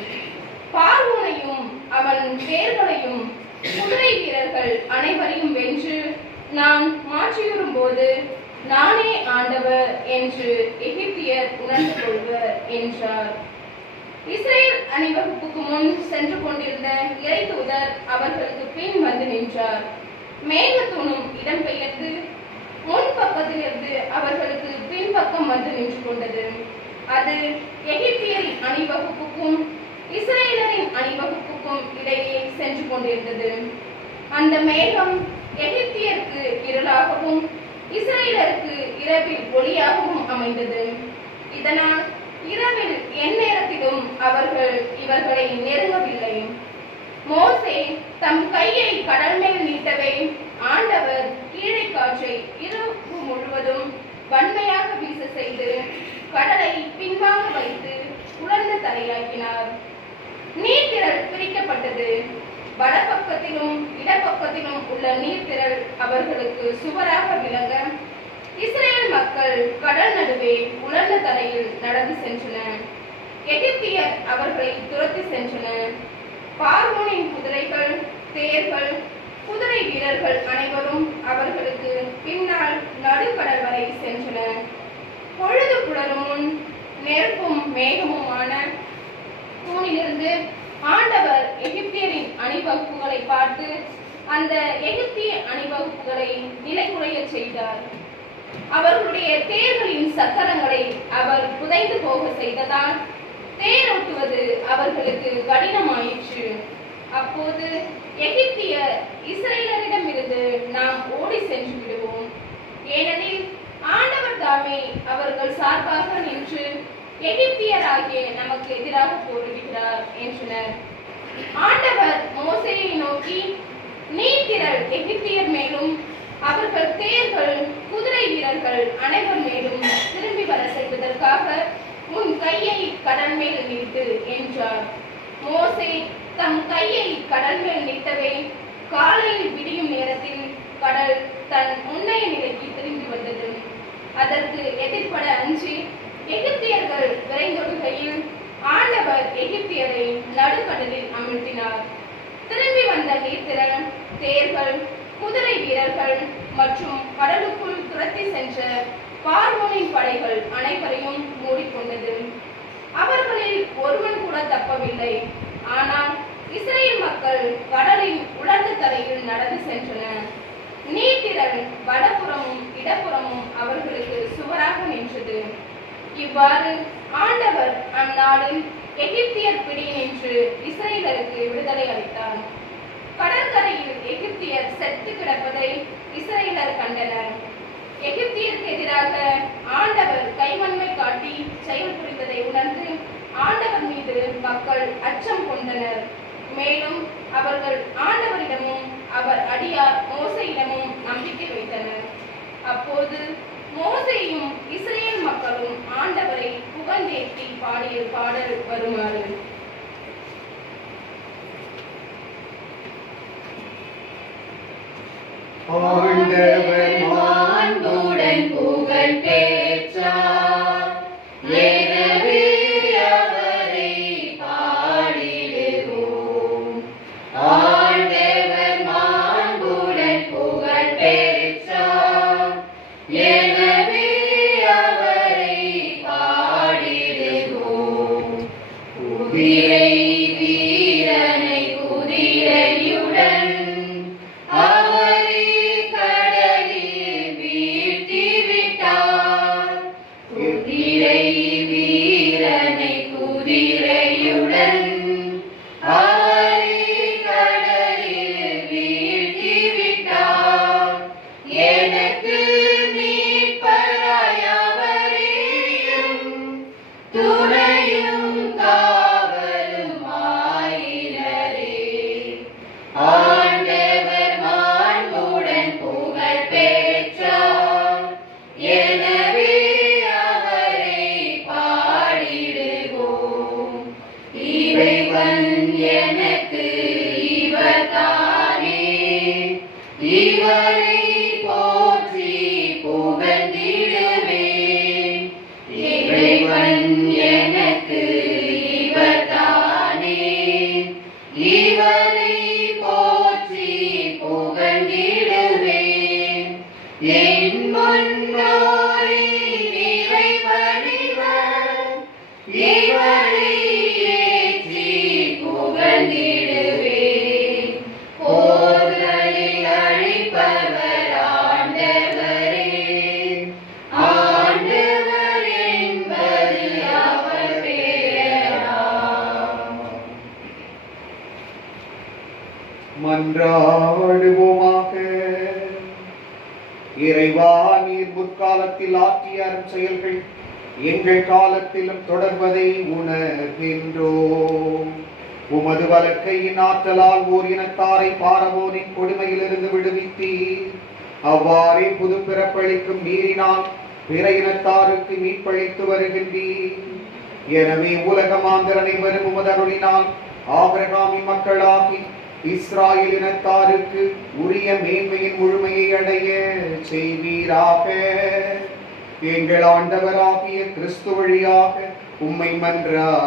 பார்வோனையும் அவன் தேர்களையும் குதிரை வீரர்கள் அனைவரையும் வென்று நான் மாற்றிவிடும் போது நானே ஆண்டவர் என்று எகிப்தியர் உணர்ந்து கொள்வர் என்றார். இஸ்ரேல் அணிவகுப்புக்கு முன் சென்று கொண்டிருந்த இறை தூதர் அவர்களுக்கு பின் வந்து நின்றார். மேகத்தூணும் இடம்பெயர்ந்து முன் பக்கத்திலிருந்து அவர்களுக்கு பின்பக்கம் வந்து நின்று கொண்டது. அது எகிப்தியரின் அணிவகுப்புக்கும் இஸ்ரேலரின் அணிவகுப்புக்கும் இடையே சென்று கொண்டிருந்தது. அந்த மேகம் எகிப்தியருக்கு இருளாகவும் இஸ்ரேலருக்கு இரவில் ஒளியாகவும் அமைந்தது. இதனால் இரவில் எந்நேரத்திலும் அவர்கள் இவர்களை நெருங்கவில்லை. மோசே தம் கையை கடல் மேல் நீட்டவே ஆண்டவர் கீழே காற்றை இரவு முழுவதும் வன்மையாக வீச செய்து கடலை பின்வாங்க வைத்து உலர்ந்த தரையாக்கினார். நீர்த்திரள் பிரிக்கப்பட்டது. வடபக்கத்திலும் இடப்பக்கத்திலும் உள்ள நீர்த்திரள் அவர்களுக்கு சுவராக விளங்க இஸ்ரேல் மக்கள் கடல் நடுவே உலர்ந்த தரையில் நடந்து சென்றனர். எகிப்தியர் அவர்களை துரத்தி சென்றனர். பார்வோனின் குதிரைகள், தேர்கள், குதிரை வீரர்கள் அனைவரும் அவர்களுக்கு பின்னால் நடுக்கடல் வரை சென்றனர். பொழுது புலரும் முன் நெருப்பும் மேகமுமான தூணிலிருந்து ஆண்டவர் எகிப்தியரின் அணிவகுப்புகளை பார்த்து அந்த எகிப்திய அணிவகுப்புகளை நிலைகுலைய செய்தார். அவர்களுடைய தேர்களின் சக்கரங்களை அவர் புதைந்து போக செய்ததால் தேரோட்டுவது அவர்களுக்கு கடினமாயிற்று. அப்போது எகிப்தியர் இஸ்ரேலரிடமிருந்து நாம் ஓடி சென்று விடுவோம், ஏனெனில் ஆண்டவர் தாமே அவர்கள் சார்பாக நின்று எகிப்தியராகிய நமக்கு எதிராக போரிடுகிறார் என்றனர். ஆண்டவர் மோசேயை நோக்கி, நீர்த்திரள் எகிப்தியர் மேலும் அவர்கள் தேர்கள், குதிரை வீரர்கள் அனைவர் மேலும் திரும்பி வர செய்வதற்காக உன் கையை கடல் மேல் நீட்டு என்றார். மோசே தம் கையை கடல் மேல் நீட்டவே காலையில் விடியும் நேரத்தில் கடல் தன் முன்னைய நிலைக்கு திரும்பி வந்தது. அதற்கு எதிர்ப்பட அஞ்சி எகிப்தியர்கள் விரைந்தொடுகையில் ஆண்டவர் எகிப்தியரை நடுக்கடலில் அமிழ்த்தினார். திரும்பி வந்த நீர்த்திரள், தேர்கள், குதிரை வீரர்கள் மற்றும் கடலுக்குள் துரத்தி சென்ற பார்வோனின் படைகள் அனைவரையும் மூடிக்கொண்டது. அவர்களில் ஒருவன் கூட தப்பவில்லை. ஆனால் இஸ்ரேல் மக்கள் கடலின் உலர்ந்த தரையில் நடந்து சென்றனர். நீர்த்திரள் வடபுறமும் இடப்புறமும் அவர்களுக்கு சுவராக நின்றது. இவ்வாறு ஆண்டவர் அந்நாளில் எகிப்தியர் பிடியினின்று இஸ்ரேலருக்கு விடுதலை அளித்தார். கடற்கரையில் எகிப்தியர் செத்து கிடப்பதை இஸ்ரேலர் கண்டனர். எகிப்தியருக்கு எதிராக ஆண்டவர் கைவன்மை காட்டி செயல் புரிவதை உணர்ந்து ஆண்டவர் மீது மக்கள் அச்சம் கொண்டனர். மேலும் அவர்கள் ஆண்டவரிடமும் அவர் அடியார் மோசேயிடமும் நம்பிக்கை வைத்தனர். அப்போது மோசேயும் இஸ்ரேல் மக்களும் ஆண்டவரை புகழ்ந்தேற்றி பாடிய பாடல் வருமாறு: ஆண்டவர் மாண்புடன் புகழ் பெற்றார், எனவே அவரை பாடிடுவோம். ஆண்டவர் மாண்புடன் புகழ் பெற்றார், எனவே அவரை பாடிடுவோம். குதிரை வீரனை குதிரையுடன் குதிரையுடன் அவரை ஆண்டவர் மாண்புடன் புகழ் பெற்றார். எனவே அவரை பாடிடுவோம். இறைவன் எனக்கு இவர்தானே, இவரை போற்றி புகழ்ந்திடுவேன். இறைவன் எனக்கு இவர்தானே, இவரை போற்றி புகழ்ந்திடுவேன். என் முன்னோரை இறைவனிவர், இவரை ஏற்றி புகழ்ந்திடுவேன். போர்களில் அழிப்பவர் ஆண்டவரே, ஆண்டவர் என்பது அவர் பெயராம். மன்றாடுவோமாக. இறைவா, நீர் முற்காலத்தில் ஆற்றிய அரும் செயல்கள் எங்கள் காலத்திலும் தொடர்வதை உணர்கின்றோம். உமது வலக்கையின் ஆற்றலால் ஓர் இனத்தாரை பாரவோனின் கொடுமையிலிருந்து விடுவித்தீர். அவ்வாறே புது பிறப்பளிக்கும் நீரினால் பிற இனத்தாருக்கு மீட்பளித்து வருகின்றீர். எனவே உலக மாந்தர் அனைவரும் உமது அருளினால் ஆபிரகாமின் மக்களாகி இஸ்ராயேல் இனத்தாருக்கு உரிய மேன்மையின் முழுமையை அடைய செய்வீராக. எங்கள் ஆண்டவராகிய கிறிஸ்து வழியாக உம்மை மன்றாடுகின்றோம்.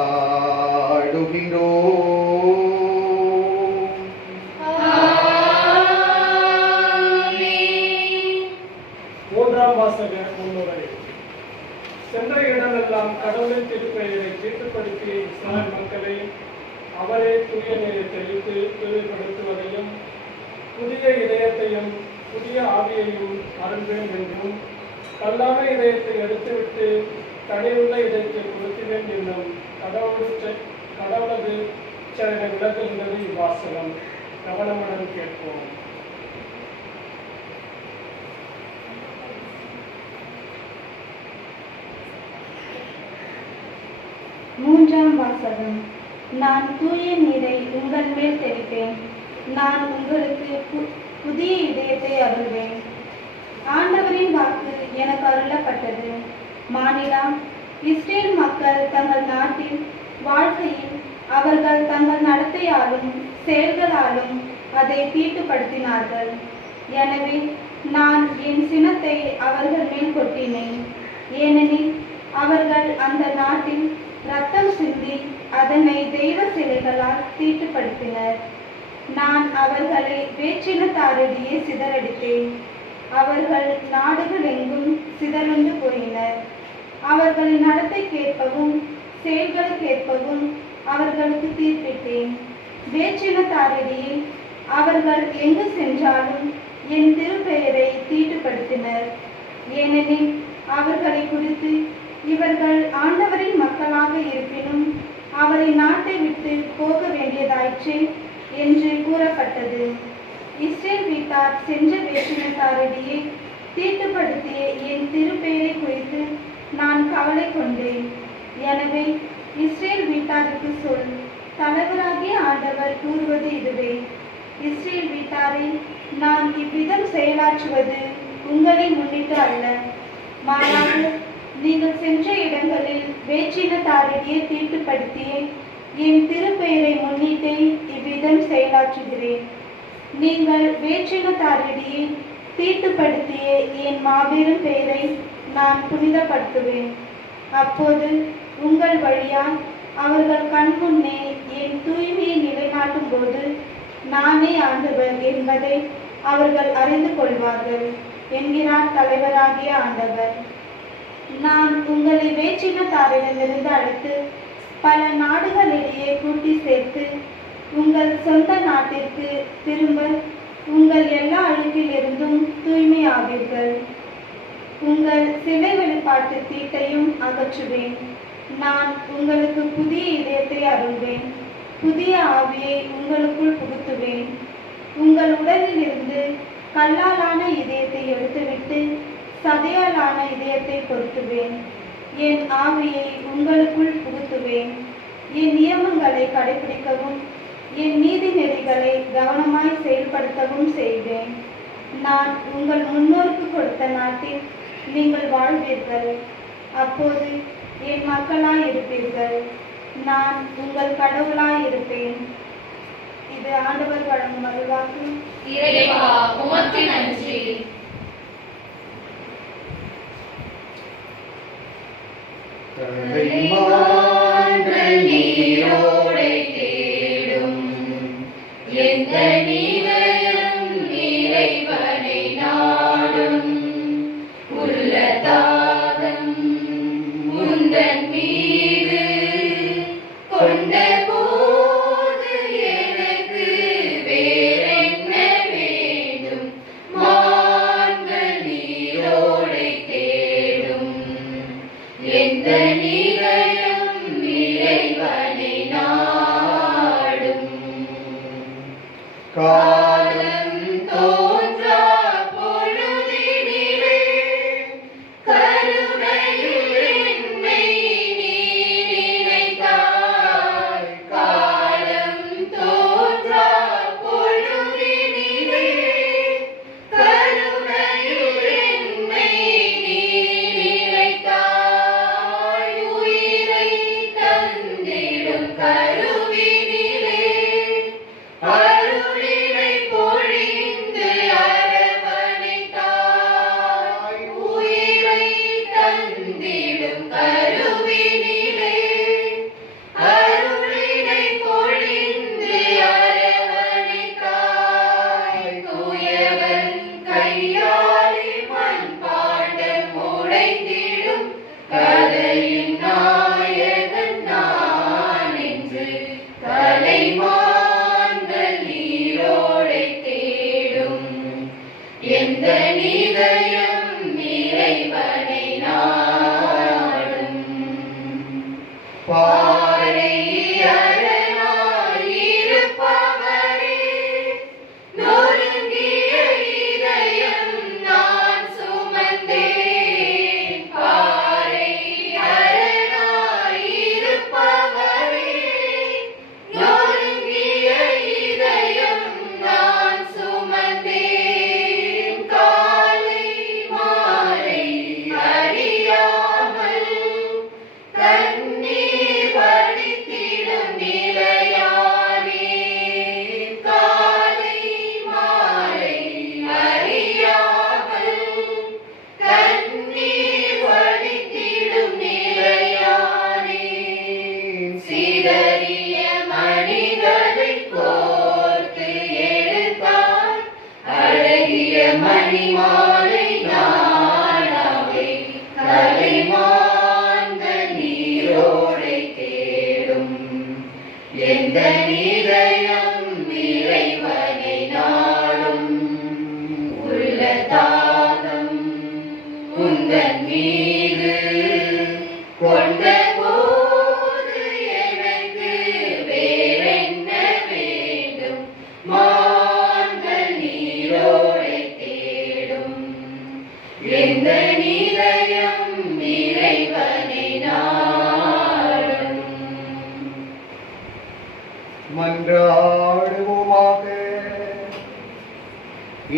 மூன்றாம் வாசக முன்னுரை. சென்ற இடமெல்லாம் கடவுளின் திருப்பெயரை தீட்டுப்படுத்திய இஸ்ராயல் மக்களை அவரே தூய நீரை தெளித்து தூய்மைப்படுத்துவதையும் புதிய இதயத்தையும் புதிய ஆவியையும் அருள்வேன் என்றும், கல்லான இதயத்தை எடுத்துவிட்டு கனிவுள்ள இதயத்தை கொடுத்துவேன் என்னும் கடவுளது செயலை விளக்குகின்றது இவ்வாசகம். கவனமுடன் கேட்போம். மூன்றாம் வாசகம். நான் தூய நீரை உங்கள் மேல் தெளிப்பேன், நான் உங்களுக்கு புதிய இதயத்தை அருள்வேன். ஆண்டவரின் வாக்கு எனக்கு அருளப்பட்டது. மானிடா, இஸ்ரேல் மக்கள் தங்கள் நாட்டில் வாழ்க்கையில் அவர்கள் தங்கள் நடத்தையாலும் செயல்களாலும் அதை தீட்டுப்படுத்தினார்கள். எனவே நான் என் சினத்தை அவர்கள் மேல் கொட்டினேன். ஏனெனில் அவர்கள் அந்த நாட்டில் இரத்தம் சிந்தி அதனை தெய்வ சிலைகளால் தீட்டுப்படுத்தினர். நான் அவர்களை வேற்றினத்தாரிடையே சிதறடித்தேன். அவர்கள் நாடுகள் எங்கும் சிதறுண்டு போயினர். அவர்களின் நடத்தைக்கேற்பவும் செயல்களுக்கேற்பவும் அவர்களுக்கு தீர்ப்பிட்டேன். வேற்றினத்தாரிடையே அவர்கள் எங்கு சென்றாலும் என் திருப்பெயரை தீட்டுப்படுத்தினர். ஏனெனில் அவர்களை குறித்து இவர்கள் ஆண்டவரின் மக்களாக இருப்பினும் அவரை நாட்டை விட்டு போக வேண்டியதாயிற்று என்று கூறப்பட்டது. இஸ்ரேல் வீட்டார் சென்ற வேற்றினத்தாரிடையே தீட்டுப்படுத்திய என் திருப்பெயரை குறித்து நான் கவலை கொண்டேன். எனவே இஸ்ரேல் வீட்டாருக்கு சொல், தலைவராகிய ஆண்டவர் கூறுவது இதுவே: இஸ்ரேல் வீட்டாரை நான் இவ்விதம் செயலாற்றுவது உங்களை முன்னிட்டு அல்ல, மாறாக நீங்கள் சென்ற இடங்களில் வேற்றினத்தாரிடையே தீட்டுப்படுத்திய என் திருப்பெயரை முன்னிட்டு இவ்விதம் செயலாற்றுகிறேன். நீங்கள் வேற்றினத்தாரிடையே தீட்டுப்படுத்திய என் மாபெரும் பெயரை நான் புனிதப்படுத்துவேன். அப்போது உங்கள் வழியால் அவர்கள் கண்முன்னே என் தூய்மையை நிலைநாட்டும் போது நானே ஆண்டவர் என்பதை அவர்கள் அறிந்து கொள்வார்கள் என்கிறார் தலைவராகிய ஆண்டவர். நான் உங்களை வேற்றினத்தாரிடமிருந்து அழைத்து பல நாடுகளிடையே கூட்டி சேர்த்து உங்கள் சொந்த நாட்டிற்கு திரும்ப உங்கள் எல்லா அழுக்கிலிருந்தும் தூய்மையாவீர்கள். உங்கள் சிலை வழிபாட்டு தீட்டையும் அகற்றுவேன். நான் உங்களுக்கு புதிய இதயத்தை அருள்வேன், புதிய ஆவியை உங்களுக்குள் புகுத்துவேன். உங்கள் உடலில் இருந்து கல்லாலான இதயத்தை எடுத்துவிட்டு சதையாலான இதயத்தை பொருத்துவேன். என் ஆவியை உங்களுக்குள் புகுத்துவேன். என் நியமங்களை கடைபிடிக்கவும் என் நீதி நெறிகளை கவனமாய் செயல்படுத்தவும் செய்வேன். நான் உங்கள் முன்னோருக்கு கொடுத்த நாட்டில் நீங்கள் வாழ்வீர்கள். அப்போது என் மக்களாய் இருப்பீர்கள். நான் உங்கள் கடவுளாய் இருப்பேன். இது ஆண்டவர் வழங்கும் அருள்வாக்கு. இறைவா உமக்கு நன்றி. தலைமான்கள் நீரோடை தேடும் எந்த நீரையும் இறைவனை நாடும் உள்ள தாகம் உந்தன் மீது கொண்ட போது எனக்கு வேறென்ன வேண்டும்? மான்கள் நீரோடை தேடும் எந்த நீரையும் இறைவனை நாடும். காலம் தோன்றா பொழுதினிலே கருணையில் என்னை நீ நினைத்தாய். காலம் தோன்றா பொழுதினிலே கருணையில் என்னை நீ நினைத்தாய். உயிரை தந்திடும் கருவினிலே அருளினை பொழிந்து அரவணைத்தாய். உயிரை தந்திடும் கருவினிலே அருளினை பொழிந்து அரவணைத்தாய். தூயவன் கையாலே மண்பாண்டம் உடைந்திடும் கதையின் நாயகன் நான் என்று தலைமான்கள் நீரோடை தேடும் எந்த நீதயம் இறைவனை நாடும். பாறை அரணாய் இருப்பவரே நொறுங்கிய இதயம் நான் சுமந்தேன். பாறை அரணாய் இருப்பவரே நொறுங்கிய இதயம் நான் சுமந்தேன். காலை மாலை அறியாமல் கண்ணீர் வடித்திடும் நிலையானே. காலை மாலை அறியாமல் கண்ணீர் வடித்திடும் நிலையானே. சிதறிய மணிகளை கோர்த்து எடுத்தார் அழகிய மணிமாலை நாடாவே. கலைமான்கள் நீரோடை தேடும் எந்த நீதயம் இறைவனை நாடும். உள்ள தாகம் உந்தன் மீது கொண்ட போது எனக்கு வேறென்ன வேண்டும்? மான்கள் நீரோடை தேடும் எந்த நீதயம் இறைவனை நாடும். மன்றாடுவோமாக.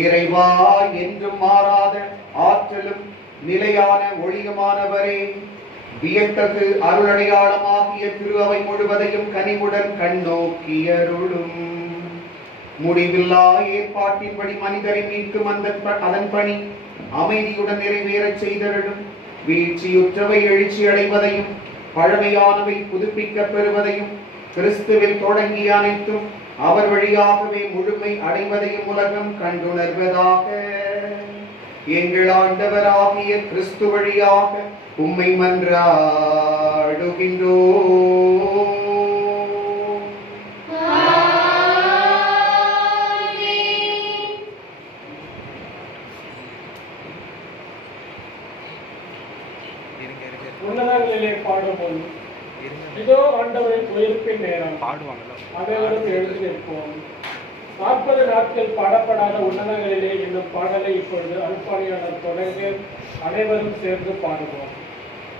இறைவா, என்றும் மாறாத ஆற்றலும் நிலையான ஒளியுமானவரே, வியத்தகு அருளடையாளமாகிய திரு அவை முழுவதையும் கனிவுடன் கண்ணோக்கியருளும். முடிவில்லா ஏற்பாட்டின்படி மனிதரை மீட்கும் அதன் பணி அமைதியுடன் நிறைவேறச் செய்தருளும். வீழ்ச்சியுற்றவை எழுச்சி அடைவதையும் பழமையானவை புதுப்பிக்கப் பெறுவதையும் கிறிஸ்துவில் தொடங்கிய அனைத்தும் அவர் வழியாகவே முழுமை அடைவதையும் உலகம் கண்டுணர்வதாக. எங்கள் ஆண்டவராகிய கிறிஸ்து வழியாக உம்மை மன்றாடுகின்றோம். உன்னதங்களிலே பாடுவோம். இதோ ஆண்டவரின் உயிர்ப்பின் நேரம். அனைவரும் எழுந்து நிற்போம். 40 நாட்கள் பாடப்படாத உன்னதங்களிலே என்னும் பாடலை இப்பொழுது அருட்பாணியாளர் தொடங்க அனைவரும் சேர்ந்து பாடுவோம்.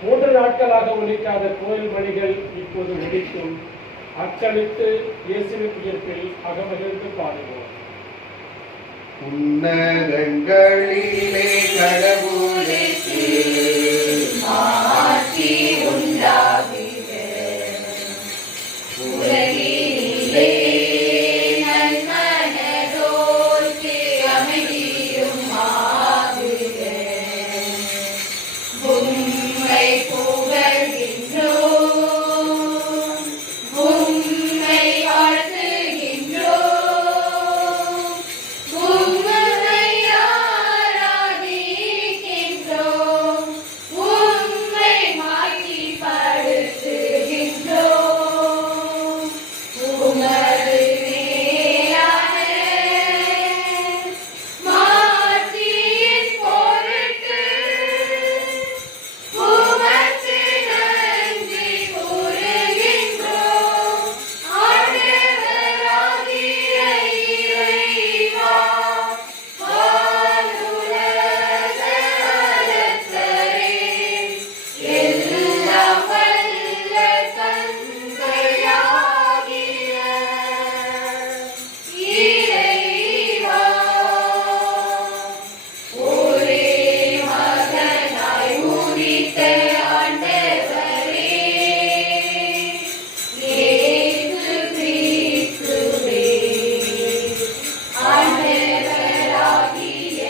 3 நாட்களாக ஒலிக்காத கோயில் மணிகள் இப்போது ஒலிக்கும். அக்களித்து இயேசுவின் உயிர்ப்பில் அகமகிழ்ந்து பாடுவோம். உன்னதங்களிலே கடவுளுக்கு ஆட்சி உண்டாகுக. உலகினிலே நன்மனதோர்க்கு அமைதியும் ஆகுக. உம்மை புகழ்கின்றோம், உம்மை வாழ்த்துகின்றோம், உம்மை ஆராதிக்கின்றோம், உம்மை மாட்சிப்படுத்துகின்றோம். உமது மேலான மாட்சியின் பொருட்டு உமக்கு நன்றி கூறுகின்றோம். ஆண்டவராகிய இறைவா, வானுலக அரசரே, எல்லாம் வல்ல தந்தையாகிய இறைவா, ஒரே மகனாய் உதித்த ஆண்டவரே, இயேசு கிறிஸ்துவே, ஆண்டவராகிய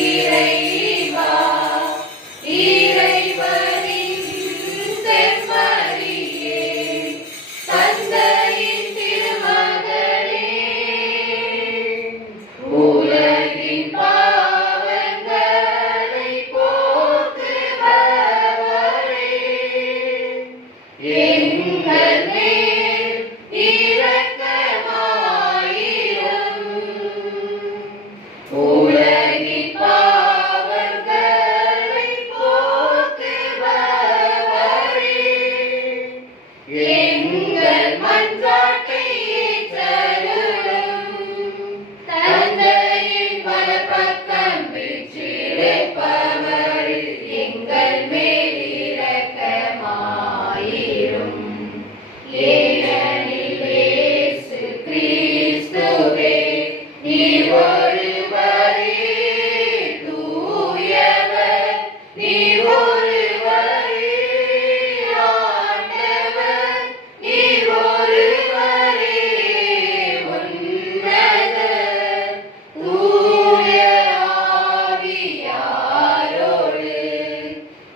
இறைவா, இறைவனின் செம்மறியே, தந்தையின் திருமகனே, உலகின் பாவங்களை போக்குபவரே, எங்கள் மேல் இரக்கமாயிரும். உலகின் பாவங்களை போக்குபவரே, எங்கள் மன்றாட்டை ஏற்றருளும். தந்தையின் வலப்பக்கம் வீற்றிருப்பவர், எங்கள் மேல் இரக்கமாயிரும். ஏனெனில் இயேசு கிறிஸ்துவே, நீர் ஒருவரே தூயவர், நீர் ஒருவரே ஆண்டவர், நீர் ஒருவரே உன்னதர். தூய ஆவியாரோடு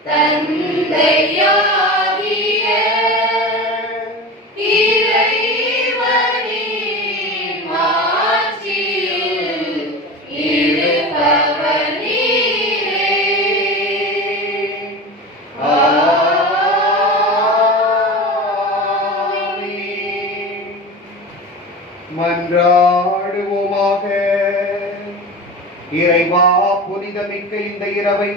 தந்தையாகிய இறைவனின் ஆட்சியில் இருப்பவர் நீரே. ஆமென். மன்றாடுவோமாக. இறைவா, புனிதமிக்க இந்த இரவை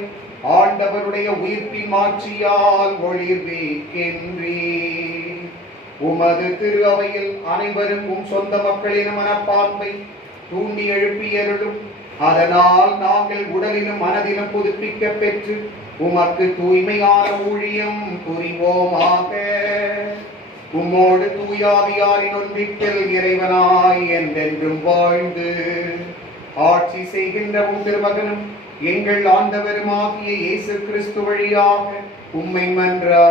ஆண்டவருடைய உயிர்ப்பின் மாட்சியால் ஒளிர்விக்கின்றீர். உமது திரு அவையில் அனைவருக்கும் சொந்த மக்களின் மனப்பான்மை தூண்டி எழுப்பியருளும். அதனால் நாங்கள் உடலிலும் மனதிலும் புதுப்பிக்க பெற்று உமக்கு தூய்மையான ஊழியம் புரிவோமாக. உம்மோடு தூயாவியாரின் ஒன்றிப்பில் இறைவனாய் என்றென்றும் வாழ்ந்து ஆட்சி செய்கின்ற உம் திருமகனும் எங்கள் ஆண்டவருமாகிய இயேசு கிறிஸ்து வழியாக உம்மை மன்றாடுகின்றோம்.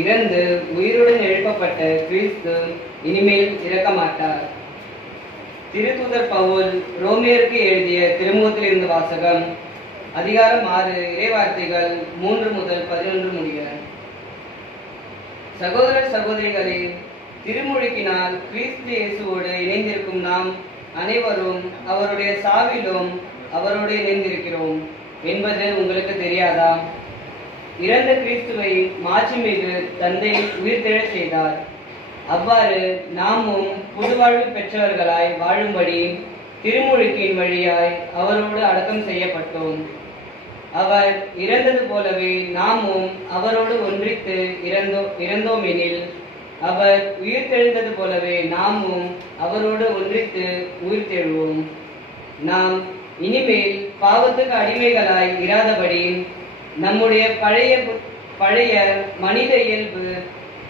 இறந்து உயிருடன் எழுப்பப்பட்ட கிறிஸ்து இனிமேல் இறக்க மாட்டார். திருத்தூதர் பவுல் ரோமியருக்கு எழுதிய திருமுகத்திலிருந்து வாசகம். அதிகாரம் 6, இறைவார்த்தைகள் 3 முதல் 11 முடிய. சகோதர சகோதரிகளே, திருமுழுக்கினால் கிறிஸ்து இயேசுவோடு இணைந்திருக்கும் நாம் அனைவரும் அவருடைய சாவிலும் அவரோடு இணைந்திருக்கிறோம் என்பது உங்களுக்கு தெரியாதா? இறந்த கிறிஸ்துவை மாட்சிமிகு தந்தை உயிர்த்தெழச் செய்தார். அவ்வாறு நாமும் புதுவாழ்வு பெற்றவர்களாய் வாழும்படி திருமுழுக்கின் வழியாய் அவரோடு அடக்கம் செய்யப்பட்டோம். அவர் இறந்தது போலவே நாமும் அவரோடு ஒன்றித்து இறந்தோமெனில் அவர் உயிர்த்தெழுந்தது போலவே நாமும் அவரோடு ஒன்றித்து உயிர்த்தெழுவோம். நாம் இனிமேல் பாவத்துக்கு அடிமைகளாய் இராதபடி நம்முடைய பழைய மனித இயல்பு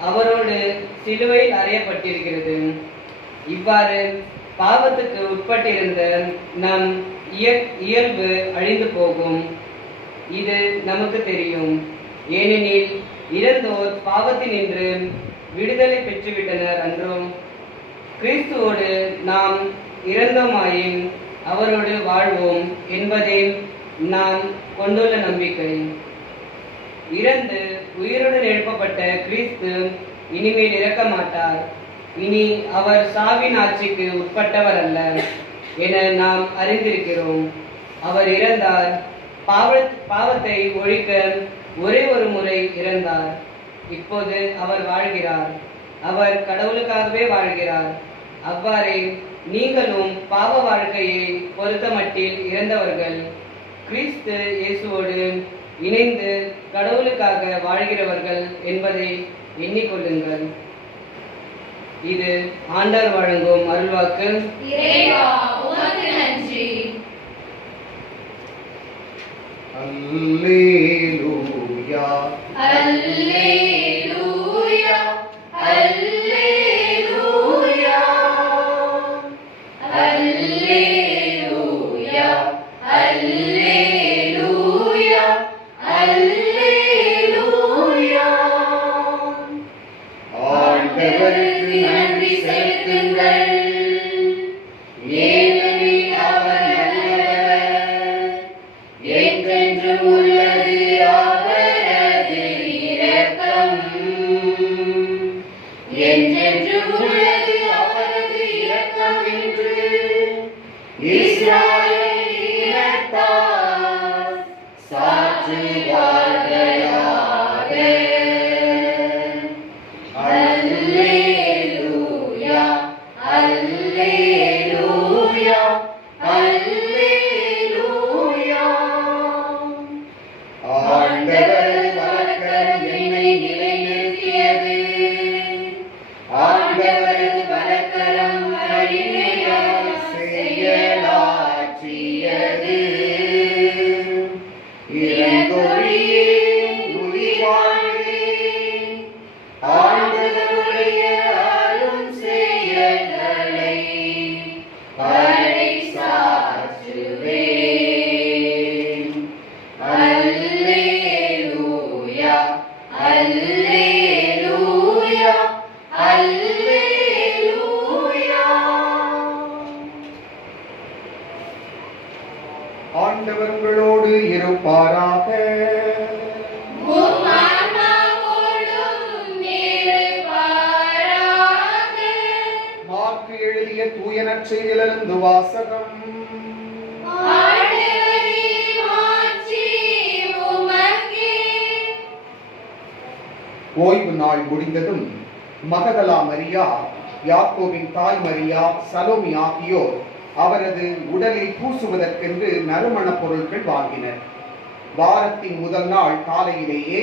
அவரோடு சிலுவையில் அறையப்பட்டிருக்கிறது. இவ்வாறு பாவத்துக்கு உட்பட்டிருந்த நம் இயல்பு அழிந்து போகும். இது நமக்கு தெரியும். ஏனெனில் இறந்தோர் பாவத்தினின்று விடுதலை பெற்றுவிட்டனர் அன்றோ? கிறிஸ்துவோடு நாம் இறந்தோமாயின் அவரோடு வாழ்வோம் என்பதே நாம் கொண்டுள்ள நம்பிக்கை. இறந்து உயிருடன் எழுப்பப்பட்ட கிறிஸ்து இனிமேல் இறக்க மாட்டார். இனி அவர் சாவின் ஆட்சிக்கு உட்பட்டவர் அல்ல என நாம் அறிந்திருக்கிறோம். அவர் இறந்தார். பாவத்தை ஒழிக்க ஒரே ஒரு முறை இறந்தார். இப்போது அவர் வாழ்கிறார். அவர் கடவுளுக்காகவே வாழ்கிறார். அவ்வாறே நீங்களும் பாவ வாழ்க்கையை பொறுத்தமட்டில் இறந்தவர்கள் கிறிஸ்து இயேசுவோடு இணைந்து கடவுளுக்காக வாழ்கிறவர்கள் என்பதை எண்ணிக்கொள்ளுங்கள். இது ஆண்டவர் வழங்கும் அருள்வாக்கு. இறைவா உமக்கு நன்றி. அல்லேலூயா அல்லேலூயா அல்லேலூயா அல்லேலூயா அல்லேலூயா அல்லேலூயா. ஆண்டவருக்கு நன்றி செலுத்துங்கள், ஏனெனில் அவர் நல்லவர், என்றென்றும் உள்ளது அவரது இரக்கம். என்றென்றும் உள்ளது அவரது இரக்கம் என்று இஸ்ராயேல் இனத்தார் சாற்றுவார்களாக. அல்லேலூயா அல்லேலூயா அல்லேலூயா. ஆண்டவர் வலக்கரம் என்னை நிலைநிறுத்தியது, ஆண்டவரது வலக்கரம் வலிமையால் செயலாற்றியது. இறந்தொழியே உயிர் வாழ்வேன், ஆண்டவருடைய அரும் செயல்களை பறைசாற்றுவேன். அல்லேலூயா அல்லேலூயா அல்லேலூயா. ஆண்டவர் உங்களோடு இருப்பாராக. உம் ஆன்மாவோடும் இருப்பாராக. மார்க்கு எழுதிய தூய நற்செய்தியிலிருந்து வாசகம். ஆண்டவரே மாட்சி உமக்கே. ஓய்வு நாள் முடிந்ததும் மகதலா மரியா, யாக்கோபின் தாய் மரியா, சலோமி ஆகியோர் அவரது உடலில் பூசுவதற்கென்று நறுமணப் பொருட்கள் வாங்கினர். வாரத்தின் முதல் நாள் காலையிலேயே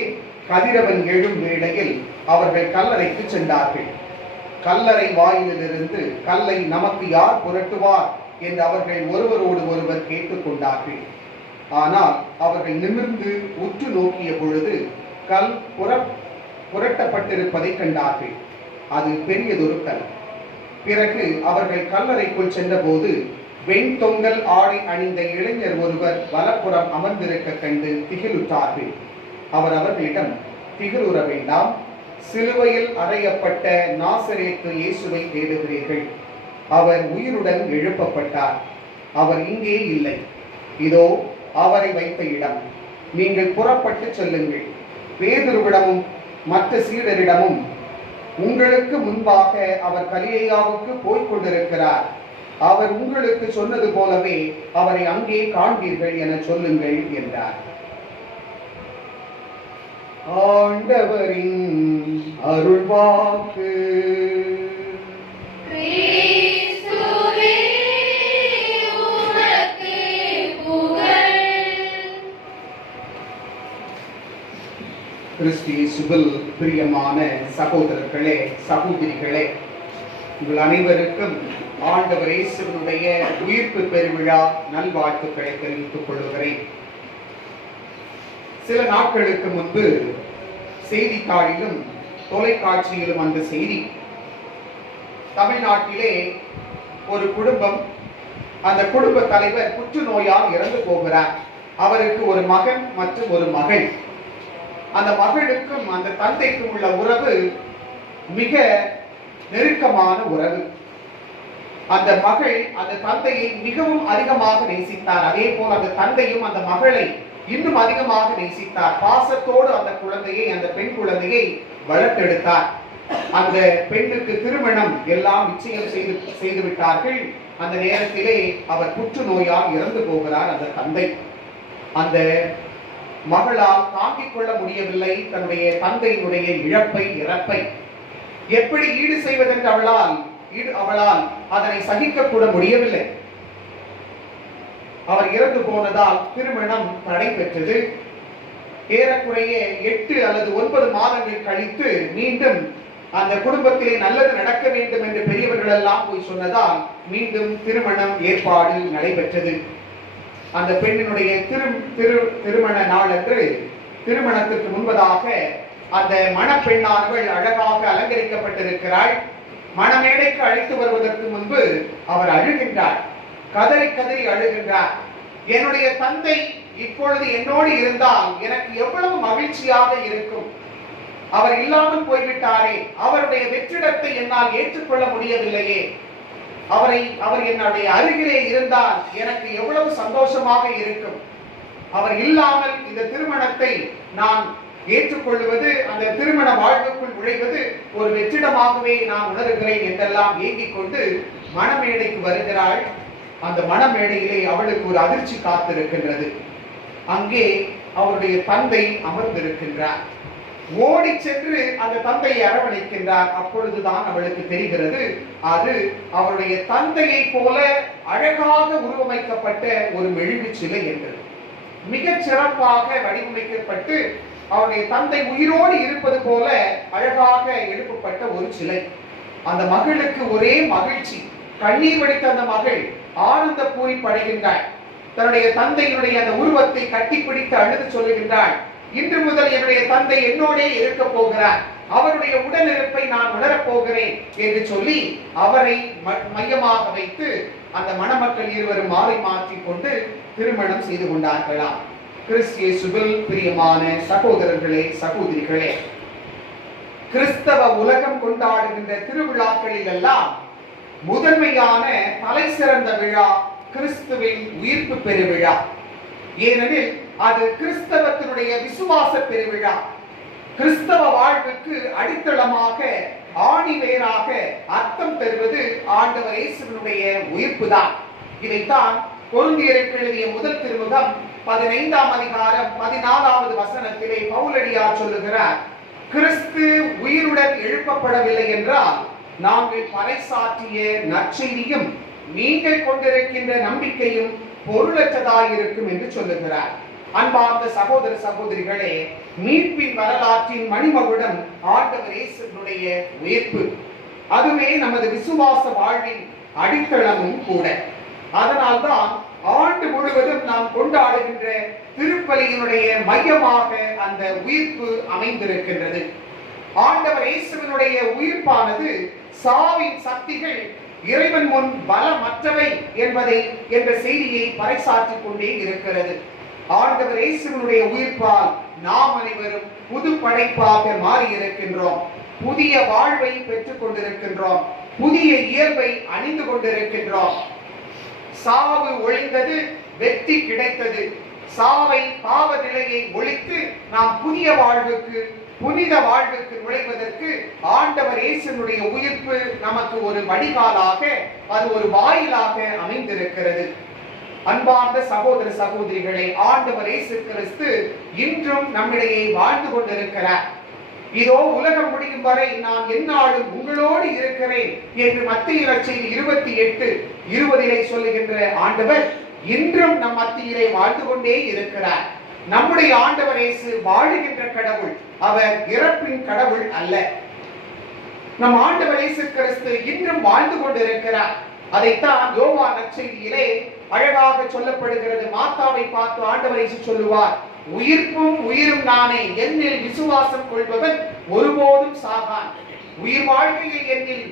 கதிரவன் எழும் வேளையில் அவர்கள் கல்லறைக்கு சென்றார்கள். கல்லறை வாயிலிருந்து கல்லை நமக்கு யார் புரட்டுவார் என்று அவர்கள் ஒருவரோடு ஒருவர் கேட்டுக்கொண்டார்கள். ஆனால் அவர்கள் நிமிர்ந்து உற்று நோக்கிய பொழுது கல் புரட்டப்பட்டிருப்பதை கண்டார்கள். அது பெரியதொரு கல். பிறகு அவர்கள் கல்லறைக்குள் சென்றபோது வெண்தொங்கல் ஆடை அணிந்த இளைஞர் ஒருவர் வலப்புறம் அமர்ந்திருக்க கண்டு திகிலுற்றார்கள். அவர் அவர்களிடம், திகிலுற வேண்டாம், சிலுவையில் அறையப்பட்ட நாசரேத்து இயேசுவை தேடுகிறீர்கள். அவர் உயிருடன் எழுப்பப்பட்டார். அவர் இங்கே இல்லை. இதோ அவரை வைத்த இடம். நீங்கள் புறப்பட்டு செல்லுங்கள். பேதுருவிடமும் மற்ற சீடரிடமும், உங்களுக்கு முன்பாக அவர் கலிலேயாவுக்கு போய்க் கொண்டிருக்கிறார். அவர் உங்களுக்கு சொன்னது போலவே அவரை அங்கே காண்பீர்கள் என சொல்லுங்கள் என்றார். ஆண்டவரின் அருள்வாக்கு. கிறிஸ்துவே உமக்கு புகழ். கிறிஸ்து இயேசுவில் பிரியமான சகோதரர்களே, சகோதரிகளே, உங்கள் அனைவருக்கும் ஆண்டவர் இயேசுவினுடைய உயிர்ப்பு பெருவிழா நல்வாழ்த்துக்களை தெரிவித்துக் கொள்கிறேன். சில நாட்களுக்கு முன்பு செய்தித்தாளிலும் தொலைக்காட்சியிலும் அந்த செய்தி, தமிழ்நாட்டிலே ஒரு குடும்பம், அந்த குடும்ப தலைவர் புற்றுநோயால் இறந்து போகிறார். அவருக்கு ஒரு மகன் மற்றும் ஒரு மகள். அந்த மகளுக்கும் அந்த தந்தைக்கும் உள்ள உறவு மிக நெருக்கமான உறவு. அந்த மகள் அந்த தந்தையை மிகவும் அதிகமாக நேசித்தார். அதே போல் அந்த தந்தையும் அந்த மகளை இன்னும் அதிகமாக நேசித்தார். பாசத்தோடு அந்த குழந்தையை, அந்த பெண் குழந்தையை வளர்த்தெடுத்தார். அந்த பெண்ணுக்கு திருமணம் எல்லாம் நிச்சயம் செய்து விட்டார்கள். அந்த நேரத்திலே அவர் புற்றுநோயால் இறந்து போகிறார் அந்த தந்தை. அந்த மகளால் தாங்கிக் கொள்ள முடியவில்லை தன்னுடைய தந்தையினுடைய இறப்பை. எப்படி ஈடு செய்வதென்று அவளால் அதனை சகிக்க கூட முடியவில்லை. அவர் இறந்து போனதால் திருமணம் நடைபெற்றது. ஏறக்குறைய 8 அல்லது 9 மாதங்கள் கழித்து மீண்டும் அந்த குடும்பத்திலே நல்லது நடக்க வேண்டும் என்று பெரியவர்கள் எல்லாம் போய் சொன்னதால் மீண்டும் திருமணம் ஏற்பாடு நடைபெற்றது. அந்த பெண்ணினுடைய திருமண நாள் அன்று, திருமணத்திற்கு முன்பதாக அந்த மணப்பெண்ணானவள் அழகாக அலங்கரிக்கப்பட்டிருக்கிறாள். மணமேடைக்கு அழைத்து வருவதற்கு முன்பு அவர் அழுகின்றார், கதறி கதறி அழுகின்றார். என்னுடைய தந்தை இப்பொழுது என்னோடு இருந்தால் எனக்கு எவ்வளவு மகிழ்ச்சியாக இருக்கும். அவர் இல்லாமல் போய்விட்டாரே, அவருடைய வெற்றிடத்தை என்னால் ஏற்றுக்கொள்ள முடியவில்லையே, அவர் என்னுடைய அருகிலே இருந்தால் எனக்கு எவ்வளவு சந்தோஷமாக இருக்கும். அவர் இல்லாமல் இந்த திருமணத்தை நான் ஏற்றுக்கொள்வது, அந்த திருமண வாழ்வுக்குள் நுழைவது ஒரு வெற்றிடமாகவே நான் உணர்கிறேன் என்றெல்லாம் ஏங்கிக் கொண்டு மணமேடைக்கு வருகிறாள். அந்த மணமேடையிலே அவளுக்கு ஒரு அதிர்ச்சி காத்திருக்கின்றது. அங்கே அவருடைய தந்தை அமர்ந்திருக்கின்றார். ஓடி சென்று அந்த தந்தையை அரவணைக்கின்றார். அப்பொழுதுதான் அவளுக்கு தெரிகிறது, அது அவருடைய தந்தையை போல அழகாக உருவமைக்கப்பட்ட ஒரு மெழுகு சிலை என்று. மிகச் சிறப்பாக வடிவமைக்கப்பட்டு அவருடைய தந்தை உயிரோடு இருப்பது போல அழகாக எழுப்பப்பட்ட ஒரு சிலை. அந்த மகளுக்கு ஒரே மகிழ்ச்சி, கண்ணீர் வடித்த அந்த மகள் ஆனந்த பூரி படைகின்றாள். தன்னுடைய தந்தையினுடைய அந்த உருவத்தை கட்டிப்பிடித்து அழுது சொல்லுகின்றாள், இன்று முதல் என்னுடைய தந்தை என்னோடே இருக்க போகிறார், அவருடைய உடனிருப்பை நான் உணரப் போகிறேன் என்று சொல்லி அவரை மையமாக வைத்து அந்த மணமக்கள் இருவரும் மாறி மாற்றிக் கொண்டு திருமணம் செய்து கொண்டார்களாம். கிறிஸ்து இயேசுவில் பிரியமான சகோதரர்களே, சகோதரிகளே, கிறிஸ்தவ உலகம் கொண்டாடுகின்ற திருவிழாக்களில் எல்லாம் முதன்மையான தலை சிறந்த விழா கிறிஸ்துவின் உயிர்ப்பு பெருவிழா. ஏனெனில் அது கிறிஸ்தவத்தினுடைய விசுவாச பெருவிழா. கிறிஸ்தவ வாழ்வுக்கு அடித்தளமாக, ஆணிவேராக அர்த்தம் தருவது ஆண்டவர் இயேசுவினுடைய உயிர்ப்பு தான். இதைத்தான் கொரிந்தியருக்கு எழுதிய முதல் திருமுகம் 15ஆம் அதிகாரம் 14வது வசனத்திலே பவுலடியார் சொல்லுகிறார், கிறிஸ்து உயிருடன் எழுப்பப்படவில்லை என்றால் நாங்கள் பறைசாற்றிய நற்செய்தியும் நீங்கள் கொண்டிருக்கின்ற நம்பிக்கையும் பொருளற்றதாயிருக்கும் என்று சொல்லுகிறார். அன்பார்ந்த சகோதர சகோதரிகளே, மீட்பின் வரலாற்றின் மணிமகுடம் ஆண்டவர் இயேசுவினுடைய உயிர்ப்பு. அதுவே நமது விசுவாச வாழ்வின் அடித்தளமும் கூட. அதனால்தான் ஆண்டு முழுவதும் நாம் கொண்டாடுகின்ற திருப்பலியினுடைய மையமாக அந்த உயிர்ப்பு அமைந்திருக்கின்றது. ஆண்டவர் இயேசுவினுடைய உயிர்ப்பானது சாவின் சக்திகள் இறைவன் முன் பலமற்றவை என்ற செய்தியை பறைசாற்றிக் கொண்டே இருக்கிறது. ஆண்டவர் இயேசுவினுடைய உயிர்ப்பால் நாம் அனைவரும் புது படைப்பாக மாறி இருக்கின்றோம். புதிய வாழ்வை பெற்றுக் கொண்டிருக்கின்றோம். புதிய இயல்பை அணிந்து கொண்டிருக்கின்றோம். சாவு ஒழிந்தது, வெற்றி கிடைத்தது. சாவை, பாவ நிலையை ஒழித்து நாம் புதிய வாழ்வுக்கு, புனித வாழ்வுக்கு நுழைவதற்கு ஆண்டவர் இயேசுவினுடைய உயிர்ப்பு நமக்கு ஒரு வடிகாலாக, அது ஒரு வாயிலாக அமைந்திருக்கிறது. அன்பார்ந்த சகோதர சகோதரிகளே, ஆண்டவர் இயேசு கிறிஸ்து இன்றும் நம்மிடையே வாழ்ந்து கொண்டிருக்கிறார். இதோ உலகம் முடியும் வரை நான் எந்நாளும் உங்களோடு இருக்கிறேன் என்று மத்தேயு நற்செய்தி 28:20 சொல்லுகின்ற ஆண்டவர் இன்றும் நம் மத்தியிலே வாழ்ந்து கொண்டே இருக்கிறார். நம்முடைய ஆண்டவர் இயேசு வாழுகின்ற கடவுள், அவர் இறப்பின் கடவுள் அல்ல. நம் ஆண்டவர் இயேசு கிறிஸ்து இன்றும் வாழ்ந்து கொண்டிருக்கிறார். அதைத்தான் யோவான் நற்செய்தியிலே அழகாக சொல்லப்படுகிறது. மாத்தாவை பார்த்து ஆண்டவர் இயேசு சொல்லுவார், உயிர்ப்பும் உயிரும் நானே, என்னில் விசுவாசம் கொள்பவன் ஒருபோதும் சாகான். உயிர் வாழ்க்கையில் என்னில்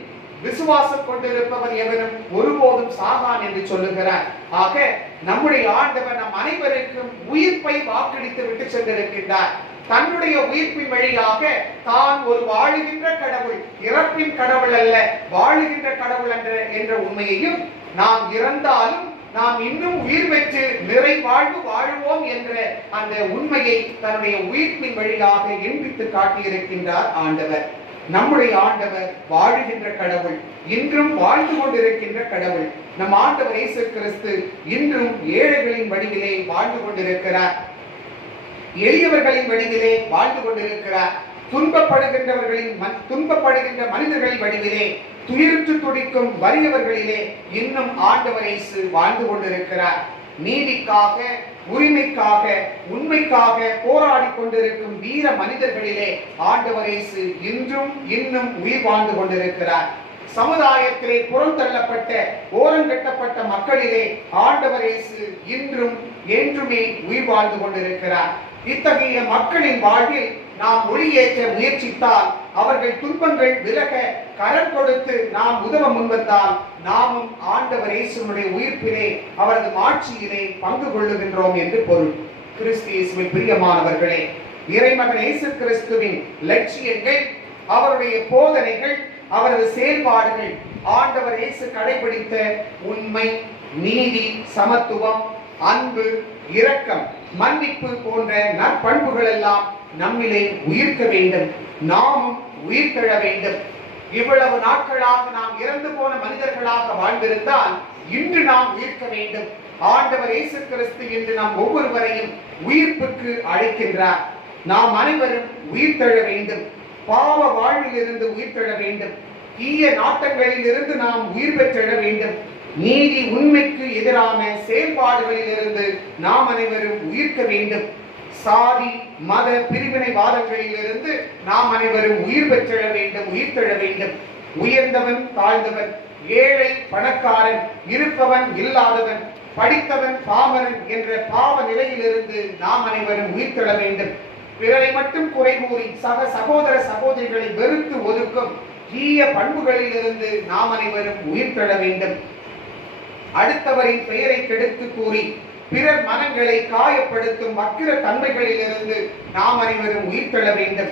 விசுவாசம் கொண்டிருப்பவன் எவனும் ஒருபோதும் சாகான் என்று சொல்லுகிறார். ஆக நம்முடைய ஆண்டவர் நம் அனைவருக்கும் உயிர்ப்பை வாக்களித்து விட்டு சென்றிருக்கின்றார். தன்னுடைய உயிர்ப்பின் வழியாக தான் ஒரு வாழுகின்ற கடவுள், இறப்பின் கடவுள் அல்ல, வாழுகின்ற கடவுள் என்ற உண்மையையும், நாம் இறந்தாலும் நாம் இன்னும் உயிர் பெற்று நிறை வாழ்வு வாழுவோம் என்ற அந்த உண்மையை தன்னுடைய உயிர்ப்பின் வழியாக எண்பித்து காட்டியிருக்கின்றார் ஆண்டவர். நம்முடைய ஆண்டவர் வாழுகின்ற கடவுள், இன்றும் வாழ்ந்து கொண்டிருக்கின்ற கடவுள். நம் ஆண்டவர் இயேசு கிறிஸ்து இன்றும் ஏழைகளின் வடிவிலே வாழ்ந்து கொண்டிருக்கிறார், எளியவர்களின் வடிவிலே வாழ்ந்து கொண்டிருக்கிறார். துன்பப்படுகின்ற மனிதர்களின் வடிவிலே, துயருற்று துடிக்கும் வறியவர்களிலே இன்னும் ஆண்டவர் இயேசு வாழ்ந்து கொண்டிருக்கிறார். நீதிக்காக, உரிமைக்காக, உண்மைக்காக போராடி கொண்டிருக்கும் வீர மனிதர்களிலே ஆண்டவர் இயேசு இன்றும் இன்னும் உயிர் வாழ்ந்து கொண்டிருக்கிறார். சமுதாயத்திலே புறந்தள்ளப்பட்ட, ஓரங்கட்டப்பட்ட மக்களிலே ஆண்டவர் இயேசு இன்றும் என்றுமே உயிர் வாழ்ந்து கொண்டிருக்கிறார். இத்தகைய மக்களின் வாழ்வில் நாம் ஒளியேற்ற முயற்சித்தால், அவர்கள் துன்பங்கள் விலக கரம் கொடுத்து நாம் உதவ முன்வந்தால், நாமும் ஆண்டவர் இயேசுவினுடைய உயிர்ப்பிலே, அவரது மாட்சியிலே பங்கு கொள்ளுகின்றோம் என்று பொருள். கிறிஸ்து இயேசுவில் பிரியமானவர்களே, இறைமகன் இயேசு கிறிஸ்துவின் லட்சியங்கள், அவருடைய போதனைகள், அவரது செயல்பாடுகள், ஆண்டவர் இயேசு கடைபிடித்த உண்மை, நீதி, சமத்துவம், அன்பு, இரக்கம், மன்னிப்பு போன்ற நற்பண்புகள் எல்லாம் நம்மிலே உயிர்க்க வேண்டும். நாமும் உயிர்த்தெழ வேண்டும். இவ்வளவு நாட்களாக நாம் இறந்து போன மனிதர்களாக வாழ்ந்திருந்தால் இன்று நாம் உயிர்க்க வேண்டும். ஆண்டவர் இயேசு கிறிஸ்து இன்று நாம் ஒவ்வொருவரையும் உயிர்ப்புக்கு அழைக்கின்றார். நாம் அனைவரும் உயிர்த்தெழ வேண்டும். பாவ வாழ்வில் இருந்து உயிர்த்தெழ வேண்டும். தீய நாட்டங்களில் இருந்து நாம் உயிர் பெற்றெழ வேண்டும். நீதி, உண்மைக்கு எதிரான செயல்பாடுகளில் இருந்து நாம் அனைவரும் உயிர்க்க வேண்டும். சாதி, மத பிரிவினைவாதங்களில் இருந்து நாம் அனைவரும் உயிர் பெற்றெழ வேண்டும், உயிர்த்தெழ வேண்டும். உயர்ந்தவன், தாழ்ந்தவன், ஏழை, பணக்காரன், இருப்பவன், இல்லாதவன், படித்தவன், பாமரன் என்ற பாவ நிலையிலிருந்து நாம் அனைவரும் உயிர்த்தெழ வேண்டும். பிறரை மட்டும் குறை கூறி சக சகோதர சகோதரிகளை வெறுத்து ஒதுக்கும் தீய பண்புகளில் இருந்து நாம் அனைவரும் உயிர்த்தெழ வேண்டும். அடுத்தவரின் பெயரை கெடுத்து கூறி பிறர் மனங்களை காயப்படுத்தும் வக்கிர தன்மைகளில் இருந்து நாம் அனைவரும் உயிர்த்தெழ வேண்டும்.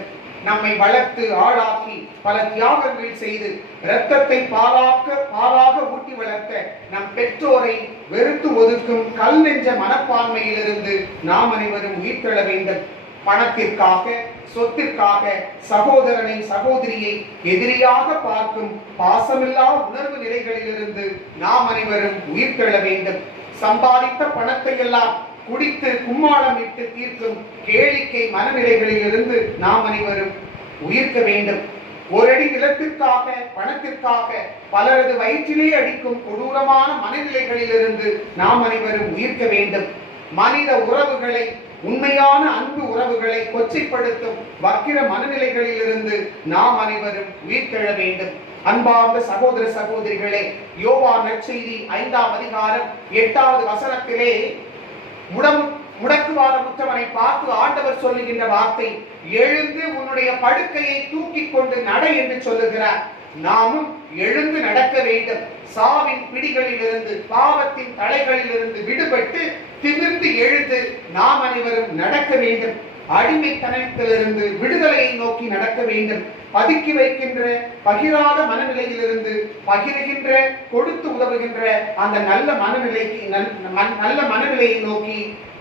நம்மை வளர்த்து ஆளாக்கி பல தியாகங்கள் செய்து இரத்தத்தை பாலாக ஊட்டி வளர்த்த நம் பெற்றோரை வெறுத்து ஒதுக்கும் கல் நெஞ்ச மனப்பான்மையிலிருந்து நாம் அனைவரும் உயிர்த்தெழ வேண்டும். பணத்திற்காக, சொத்திற்காக சகோதரனை, சகோதரியை எதிரியாக பார்க்கும் பாசமில்லா உணர்வு நிலைகளிலிருந்து நாம் அனைவரும் உயிர்த்தெழ வேண்டும். சம்பாதித்த பணத்தை எல்லாம் குடித்து கும்மாளமிட்டு தீர்க்கும் கேளிக்கை மனநிலைகளில் இருந்து நாம் அனைவரும் உயிர்க்க வேண்டும். ஒரு அடி நிலத்திற்காக, பணத்திற்காக பலரது வயிற்றிலே அடிக்கும் கொடூரமான மனநிலைகளில் இருந்து நாம் அனைவரும் உயிர்க்க வேண்டும். மனித உறவுகளை, உண்மையான அன்பு உறவுகளை கொச்சைப்படுத்தும் வக்கிர மனநிலைகளில் இருந்து நாம் அனைவரும் உயிர்த்தெழ வேண்டும். அன்பார்ந்த சகோதர சகோதரிகளே, யோவான் நற்செய்தி 5ஆம் அதிகாரம் 8வது வசனத்திலே முடக்குவாத முற்றவனை பார்த்து ஆண்டவர் சொல்லுகின்ற வார்த்தை, எழுந்து உன்னுடைய படுக்கையை தூக்கி கொண்டு நட என்று சொல்லுகிறார். நாமும் எழுந்து நடக்க வேண்டும். சாவின் பிடிகளில் இருந்து, பாவத்தின் தலைகளில் இருந்து விடுபட்டு திமிர்ந்து எழுந்து நாம் அனைவரும் நடக்க வேண்டும். அடிமைத்தனத்திலிருந்து விடுதலையை நோக்கி நடக்க வேண்டும். பதுக்கி வைக்கின்ற பகிராத மனநிலையிலிருந்து பகிர்கின்ற, கொடுத்து உதவுகின்ற அந்த நல்ல மனநிலையை நோக்கி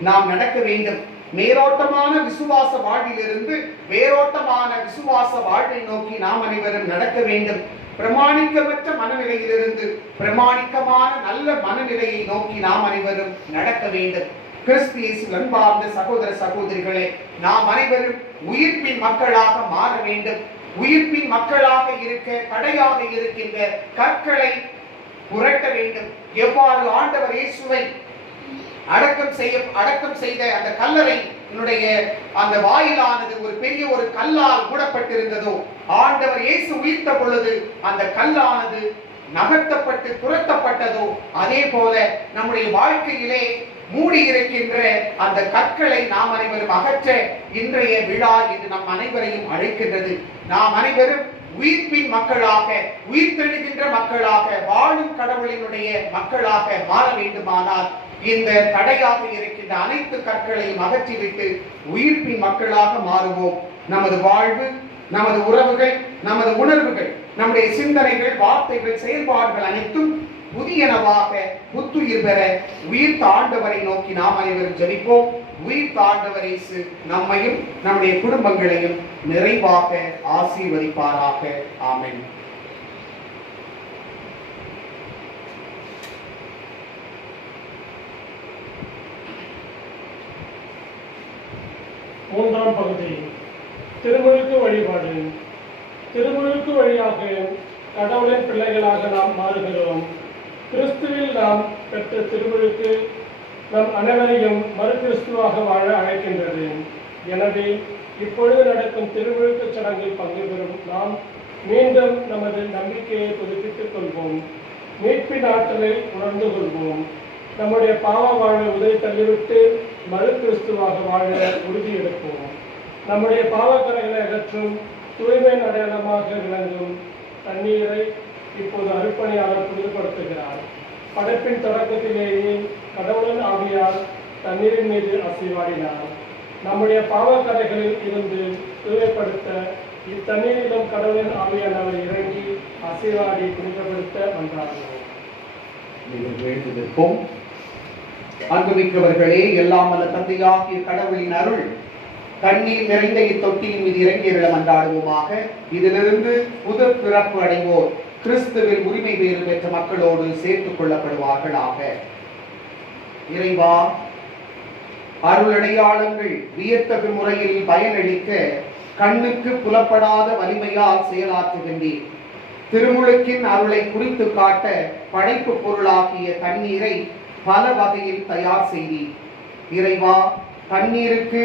நாம் நடக்க வேண்டும். மேலோட்டமான விசுவாச வாழ்விலிருந்து வேரோட்டமான விசுவாச வாழ்வை நோக்கி நாம் அனைவரும் நடக்க வேண்டும். பிரமாணிக்கமற்ற மனநிலையிலிருந்து பிரமாணிக்கமான நல்ல மனநிலையை நோக்கி நாம் அனைவரும் நடக்க வேண்டும். கிறிஸ்து இயேசுவில் அன்பார்ந்த சகோதர சகோதரிகளே, நாம் அனைவரும் உயிர்ப்பின் மக்களாக மாற வேண்டும். உயிர்ப்பின் மக்களாக இருக்க தடையாக இருக்கின்ற கற்களை புரட்ட வேண்டும். எவ்வாறு ஆண்டவர் இயேசுவை அடக்கம் செய்த அந்த கல்லறை அந்த வாயிலானது ஒரு பெரிய ஒரு கல்லால் மூடப்பட்டிருந்ததோ, ஆண்டவர் இயேசு உயிர்த்த பொழுது அந்த கல்லானது நகர்த்தப்பட்டு துரத்தப்பட்டதோ, அதே போல நம்முடைய வாழ்க்கையிலே மூடி இருக்கின்ற அந்த கற்களை நாம் அனைவரும் அகற்ற இன்றைய விழா என்று நம் அனைவரையும் அழைக்கின்றது. நாம் அனைவரும் உயிர்ப்பின் மக்களாக, உயிர்த்தெழுகின்ற மக்களாக, வாழும் கடவுளினுடைய மக்களாக மாற வேண்டுமானால் இந்த தடையாக இருக்கின்ற அனைத்து கற்களையும் அகற்றிவிட்டு உயிர்ப்பின் மக்களாக மாறுவோம். நமது வாழ்வு, நமது உறவுகள், நமது உணர்வுகள், நம்முடைய சிந்தனைகள், வார்த்தைகள், செயல்பாடுகள் அனைத்தும் புதியனவாக புத்துயிர் பெற உயிர்த்த ஆண்டவரை நோக்கி நாம் அனைவரும் ஜெபிப்போம். உயிர்த்த ஆண்டவர் இயேசு நம்மையும் நம்முடைய குடும்பங்களையும் நிறைவாக ஆசீர்வதிப்பாராக. ஆமென். மூன்றாம் பகுதி, திருமுழுக்கு வழிபாடு. திருமுழுக்கு வழியாக கடவுளின் பிள்ளைகளாக நாம் மாறுகிறோம். கிறிஸ்துவில் நாம் பெற்ற திருமுழுக்கு நம் அனைவரையும் மறு கிறிஸ்துவாக வாழ அழைக்கின்றது. எனவே இப்பொழுது நடக்கும் திருமுழுக்கு சடங்கில் பங்கு பெறும் நாம் மீண்டும் நமது நம்பிக்கையை புதுப்பித்துக் கொள்வோம். மீட்பின் ஆற்றலை உணர்ந்து கொள்வோம். நம்முடைய பாவ வாழ்வை உதவி தள்ளிவிட்டு மறு கிறிஸ்துவாக வாழ உறுதி எடுப்போம். நம்முடைய பாவக்கரைகளை அகற்றும் தூய்மை அடையாளமாக விளங்கும் தண்ணீரை இப்போது அருப்பணியாளர் புனிதப்படுத்துகிறார். படைப்பின் தொடக்கத்திலேயே கடவுளின் ஆவியார் தண்ணீரின் மீது அசைவாடினார். நம்முடைய பாவக்கரைகளில் இருந்து தூய்மைப்படுத்த இத்தண்ணீரிலும் கடவுளின் ஆவியானவர் இறங்கி அசைவாடி புனிதப்படுத்த வந்தார்கள். அன்புமிக்கவர்களே, எல்லாம் வல்ல தந்தையாகிய கடவுளின் அருள் தண்ணீர் நிறைந்த இத்தொட்டியின் மீது இறங்கியரிடம் அன்றாடுவோமாக. இதிலிருந்து புது பிறப்பு அடைவோர் கிறிஸ்துவில் உரிமை பேறு பெற்ற மக்களோடு சேர்த்துக் கொள்ளப்படுவார்களாக. இறைவா, அருளடையாளங்கள் வியத்தகு முறையில் பயனளிக்க கண்ணுக்கு புலப்படாத வலிமையால் செயலாற்றுகின்றீர். திருமுழுக்கின் அருளை குறித்து காட்ட படைப்பு பொருளாகிய தண்ணீரை பல வகையில் தயார் செய்தீர். இறைவா, தண்ணீருக்கு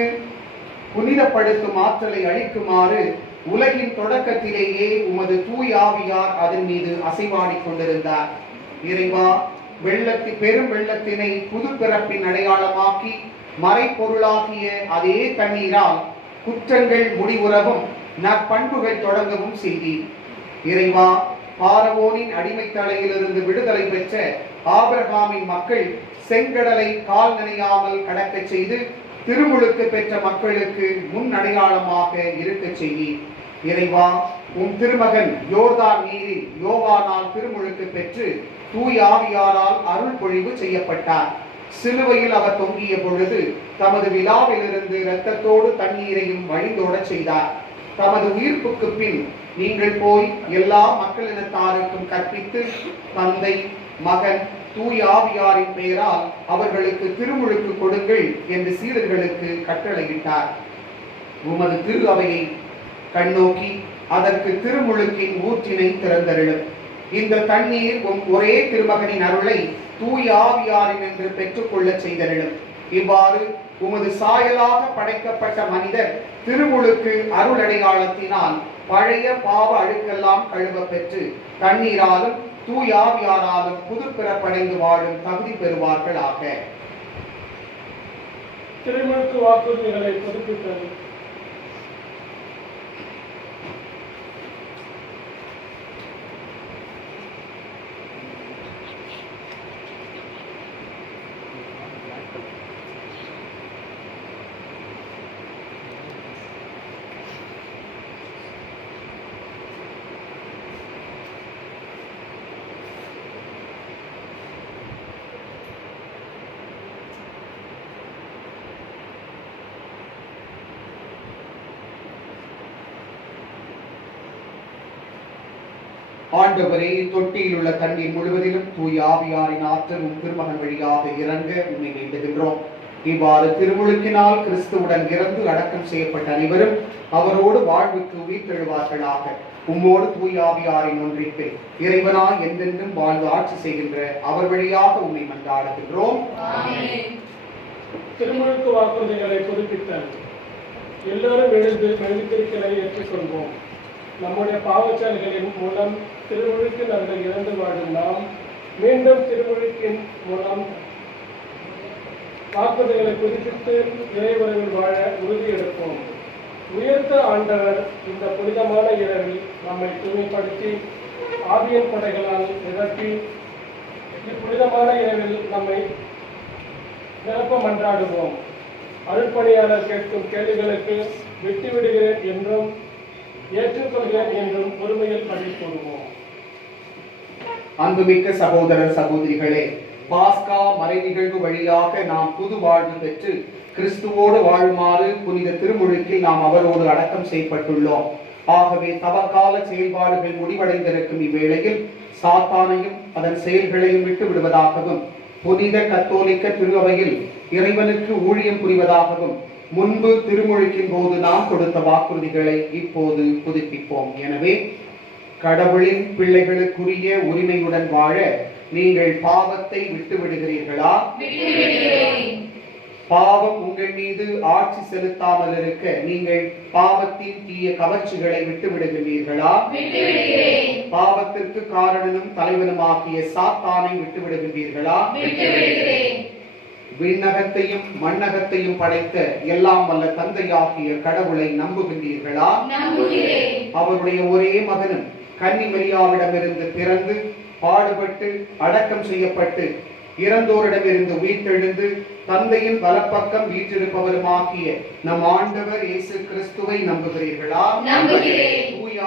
புனிதப்படுத்தும் ஆற்றலை அளிக்குமாறு உலகின் தொடக்கத்திலேயே உமது தூய் ஆவியார் அதன் மீது அசைவாடிக் கொண்டிருந்தார். இறைவா, பெரும் வெள்ளத்தினை புது பிறப்பின் அடையாளமாக்கி மறைப்பொருளாகிய அதே தண்ணீரால் குற்றங்கள் முடிவுறவும் நற்பண்புகள் தொடங்கவும் செய்தீர். இறைவா, பார்வோனின் அடிமைத்தலையிலிருந்து விடுதலை பெற்ற ஆபிரகாமின் மக்கள் செங்கடலை கால் நனையாமல் கடக்க செய்து திருமுழுக்கு பெற்ற மக்களுக்கு முன் அடையாளமாக இருக்க செய்தீர். இறைவா, உம் திருமகன் யோர்தான் நீரில் யோவானால் திருமுழுக்கு பெற்று தூய் ஆவியாரால் அருள் பொழிவு செய்யப்பட்டார். சிலுவையில் அவர் தொங்கிய பொழுது தமது விழாவிலிருந்து இரத்தத்தோடு தண்ணீரையும் வழிந்தோட செய்தார். தமது உயிர்ப்புக்கு பின் நீங்கள் போய் எல்லா மக்களினத்தாருக்கும் கற்பித்து தந்தை, மகன், தூய் ஆவியாரின் பெயரால் அவர்களுக்கு திருமுழுக்கு கொடுங்கள் என்று சீடர்களுக்கு கட்டளையிட்டார். உமது திரு அவையை கண்ணோக்கி அதற்கு திருமுழுக்கின் ஊற்றினை திறந்தருளும். இந்த தண்ணீர் ஒரே திருமகனின் அருளை தூய் ஆவியாரின் என்று பெற்றுக்கொள்ள செய்தருளும். இவ்வாறு உமது சாயலாக படைக்கப்பட்ட மனிதர் திருமுழுக்கு அருளடையாளத்தினால் பழைய பாவ அழுக்கெல்லாம் கழுவ பெற்று தண்ணீராலும் தூய் ஆவியாராலும் புது பிறப்படைந்து வாழும் தகுதி பெறுவார்களாக. திருமுழுக்கு வாக்குறுதிகளை புதுப்பித்தது. ஆண்டவரே, தொட்டியில் உள்ள தண்ணீர் முழுவதிலும் தூய் ஆவியாரின் ஆற்றலும் திருமகன் வழியாக இறங்க உண்மை வேண்டுகின்றோம். இவ்வாறு திருமுழுக்கினால் கிறிஸ்துவுடன் இறந்து அடக்கம் செய்யப்பட்ட அனைவரும் அவரோடு வாழ்வுக்கு உயிர் தெழுவார்களாக. உம்மோடு தூய் ஆவியாரின் ஒன்றிப்பில் இறைவனாய் என்றென்றும் வாழ்வு ஆட்சி செய்கின்ற அவர் வழியாக உண்மை மன்றாடுகின்றோம். திருமுழுக்கு வாக்குறுதிகளை புதுப்பித்தல். எல்லோரும் எழுந்து மெழுதிருக்களை ஏற்றுக்கொள்வோம். நம்முடைய பாவச்சால்களின் மூலம் திருமுழுக்கு நாங்கள் இறந்து வாழும் நாம் மீண்டும் திருமுழுக்கின் மூலம் வாக்குறுதிகளை புதுப்பித்து இறைவரில் வாழ உறுதியெடுப்போம். உயர்த்த ஆண்டவர் இந்த புனிதமான இரவில் நம்மை தூய்மைப்படுத்தி ஆவியின் படைகளால் நிரப்பி இப்புனிதமான இரவில் நம்மை நிரப்ப மன்றாடுவோம். அருட்பணியாளர் கேட்கும் கேள்விகளுக்கு விட்டுவிடுகிறேன் என்றும் ஏற்றுக்கொள்கிறேன் என்றும் பொறுமையில் பதில் கூறுவோம். அன்புமிக்க சகோதரர் சகோதரிகளே, பாஸ்கா மறை நிகழ்வு வழியாக நாம் புது வாழ்வு பெற்று கிறிஸ்துவோடு வாழுமாறு புனித திருமுழுக்கில் நாம் அவரோடு அடக்கம் செய்யப்பட்டுள்ளோம். ஆகவே தவக்கால செயல்பாடுகள் முடிவடைந்திருக்கும் இவ்வேளையில் சாத்தானையும் அதன் செயல்களையும் விட்டு விடுவதாகவும் புனித கத்தோலிக்க திருஅவையில் இறைவனுக்கு ஊழியம் புரிவதாகவும் முன்பு திருமுழுக்கின் போது நாம் கொடுத்த வாக்குறுதிகளை இப்போது புதுப்பிப்போம். எனவே கடவுளின் பிள்ளைகளுக்குரிய உரிமையுடன் வாழ நீங்கள் பாவத்தை விட்டு விடுகிறீர்களா? பாவம் உங்கள் மீது ஆட்சி செலுத்தாமல் இருக்க நீங்கள் பாவத்தின் தீய கவர்ச்சிகளை விட்டு விடுகின்றீர்களா? பாவத்திற்கு காரணனும் தலைவனுமாகிய சாத்தானை விட்டு விடுகின்றீர்களா? விண்ணகத்தையும் மண்ணகத்தையும் படைத்த எல்லாம் வல்ல தந்தையாகிய கடவுளை நம்புகின்றீர்களா? அவருடைய ஒரே மகனும் கன்னி மரியாவிடமிருந்து பிறந்து பாடுபட்டு அடக்கம் செய்யப்பட்டு இறந்தோரிடமிருந்து உயிர்த்தெழுந்து தந்தையின் வலப்பக்கம் வீற்றிருப்பவருமாகிய நம் ஆண்டவர் இயேசு கிறிஸ்துவை நம்புகிறீர்களா? தூய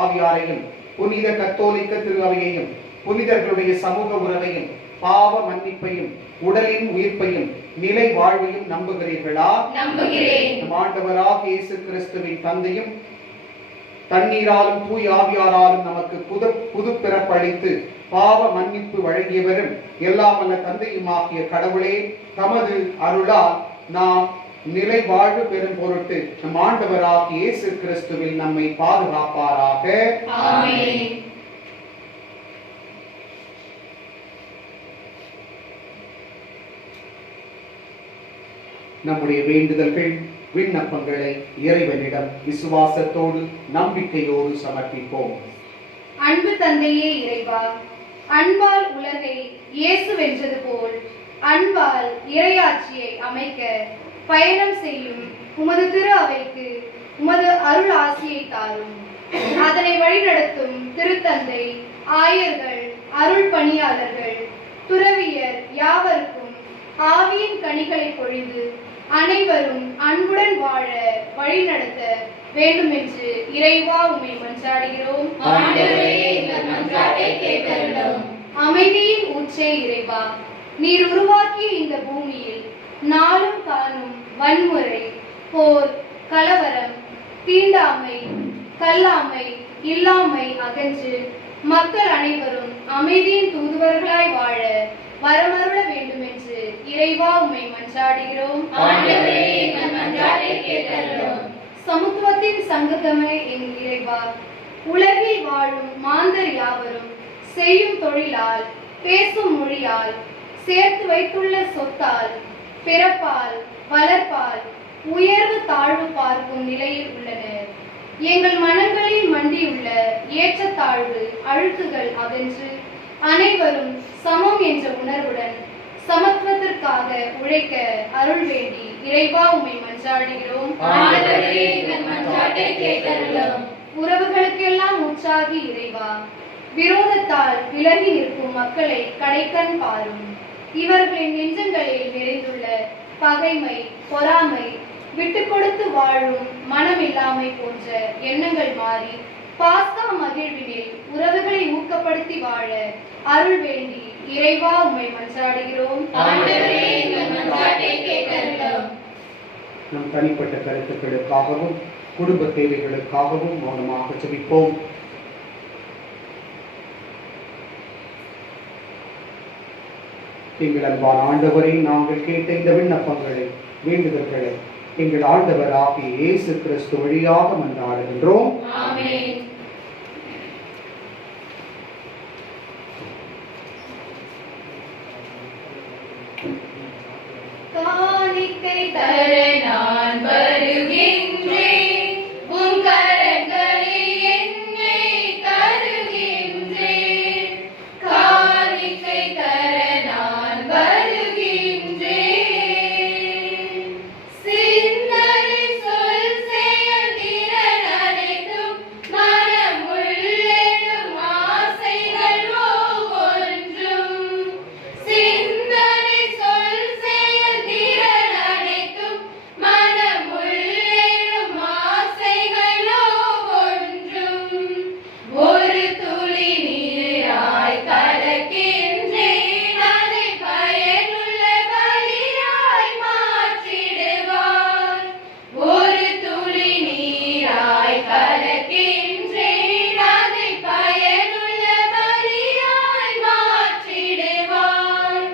ஆவியாரையும் புனித கத்தோலிக்க திருஅவையையும் புனிதர்களுடைய சமூக உறவையும் பாவ மன்னிப்பையும் உடலின் உயிர்ப்பையும் நிலை வாழ்வையும் நம்புகிறீர்களா? நம் ஆண்டவராகிய இயேசு கிறிஸ்துவின் தந்தையும் தண்ணீராலும் தூய் ஆவியாராலும் நமக்கு புது பிறப்பளித்து பாவ மன்னிப்பு வழங்கியவரும் எல்லாம் வல்ல தந்தையுமாகிய கடவுளே தமது அருளால் நாம் நிலை வாழ்வு பெறும் பொருட்டு நம் ஆண்டவராகிய இயேசு கிறிஸ்துவில் நம்மை பாதுகாப்பாராக. ஆமென். நம்முடைய வேண்டுதல்கள் விண்ணப்பங்களை இறைவனிடம் விசுவாசத்தோடு நம்பிக்கையோடு சமர்ப்பிப்போம். அன்பு தந்தையே இறைவா, அன்பால் உலகை இயேசு வென்றது போல் அன்பால் இறையாட்சியை அமைக்க பயணம் செய்யும் உமது திரு அவைக்கு உமது அருள் ஆசியை தாரும். அதனை வழிநடத்தும் திருத்தந்தை, ஆயர்கள், அருள் பணியாளர்கள், துறவியர் யாவருக்கும் ஆவியின் கனிகளை பொழிந்து அனைவரும் அன்புடன் வாழ வழிநடத்த வேண்டும் என்று இறைவா உம்மை மன்றாடுகிறோம். அமைதியின் ஊற்றே இறைவா, நீர் உருவாக்கிய இந்த பூமியில் நாளும் காணும் வன்முறை, போர், கலவரம், தீண்டாமை, கல்லாமை, இல்லாமை அகன்று மக்கள் அனைவரும் அமைதியின் தூதுவர்களாய் வாழ வரமருள வேண்டும் என்று இறைவா உம்மை மன்றாடுகிறோம். சமத்துவத்தின் சங்கமே என் இறைவா, உலகில் வாழும் மாந்தர் யாவரும் செய்யும் தொழிலால், பேசும் மொழியால், சேர்த்து வைத்துள்ள சொத்தால், பிறப்பால், வளர்ப்பால் உயர்வு தாழ்வு பார்க்கும் நிலையில் உள்ளனர். எங்கள் மனங்களில் மண்டியுள்ள ஏற்றத்தாழ்வு அழுக்குகள் அகன்று அனைவரும் சமம் என்ற உணர்வுடன் சமத்துவத்திற்காக உழைக்க அருள் வேண்டி இறைவா உம்மை மன்றாடுகிறோம். உறவுகளுக்கெல்லாம் உற்சாகி இறைவா, விரோதத்தால் விலகி நிற்கும் மக்களை கடைக்கண் பாரும். இவர்களின் நெஞ்சங்களில் நிறைந்துள்ள பகைமை, பொறாமை, விட்டு கொடுத்து வாழும் மனமில்லாமை போன்ற எண்ணங்கள் மாறி பாஸ்கா மகிழ்வினில் உறவுகளை ஊக்கப்படுத்தி வாழ அருள் வேண்டி இறைவா உம்மை மன்றாடுகிறோம். நம் தனிப்பட்ட கருத்துக்களுக்காகவும் குடும்ப தேவைகளுக்காகவும் மௌனமாக ஜெபிப்போம். எங்கள் அன்பான ஆண்டவரை, நாங்கள் கேட்ட இந்த விண்ணப்பங்களை, வேண்டுதல்களை எங்கள் ஆண்டவராகிய இயேசு கிறிஸ்து வழியாக மன்றாடுகின்றோம். ஆமென். காணிக்கை தர நான் வருகின்றேன். உம் கரங்களில் என்னை தருகின்றேன். காணிக்கை தர நான் வருகின்றேன். சிந்தனை சொல் செயல் திறன் அனைத்தும் மனமுள்ளெனும் ஆசைகள் ஒவ்வொன்றும். சிந்தனை சொல் செயல் திறன் அனைத்தும் மனமுள்ளெனும் ஆசைகள் ஒவ்வொன்றும். ஒரு துளி நீராய் கலக்கின்றேன், அதை பயனுள்ள பலியாய் மாற்றிடுவார். ஒரு துளி நீராய் கலக்கின்றேன், அதை பயனுள்ள பலியாய் மாற்றிடுவார்.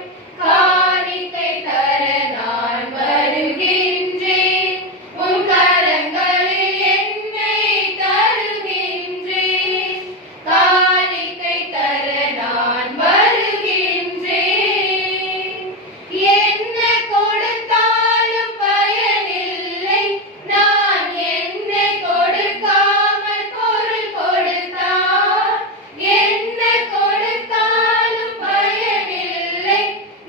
காணிக்கை தர நான் வருகின்றேன். உம் கரங்களில் என்னை தருகின்றேன். காணிக்கை தர நான் வருகின்றேன். என்ன கொடுத்தாலும் பயனில்லை, நான் என்னை கொடுக்காமல் பொருள் கொடுத்தார். என்ன கொடுத்தாலும் பயனில்லை,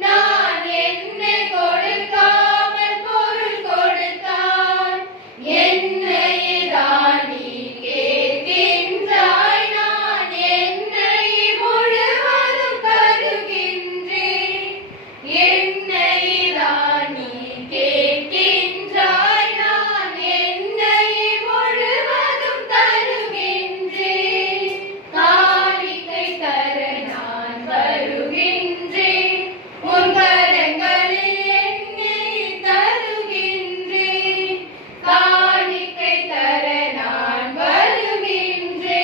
நான் என்னை கொடுக்காமல் பொருள் கொடுத்தார். என்னையே தான் நீ கேட்கின்றாய், நான் என்னை முழுவதும் தருகின்றேன். என்னையே தான் நீ கேட்கின்றாய், நான் என்னை முழுவதும் தருகின்றேன். காணிக்கை தர நான் வருகின்றேன். உன் கரங்களில் என்னை தருகின்றேன். காணிக்கை தர நான் வருகின்றேன்.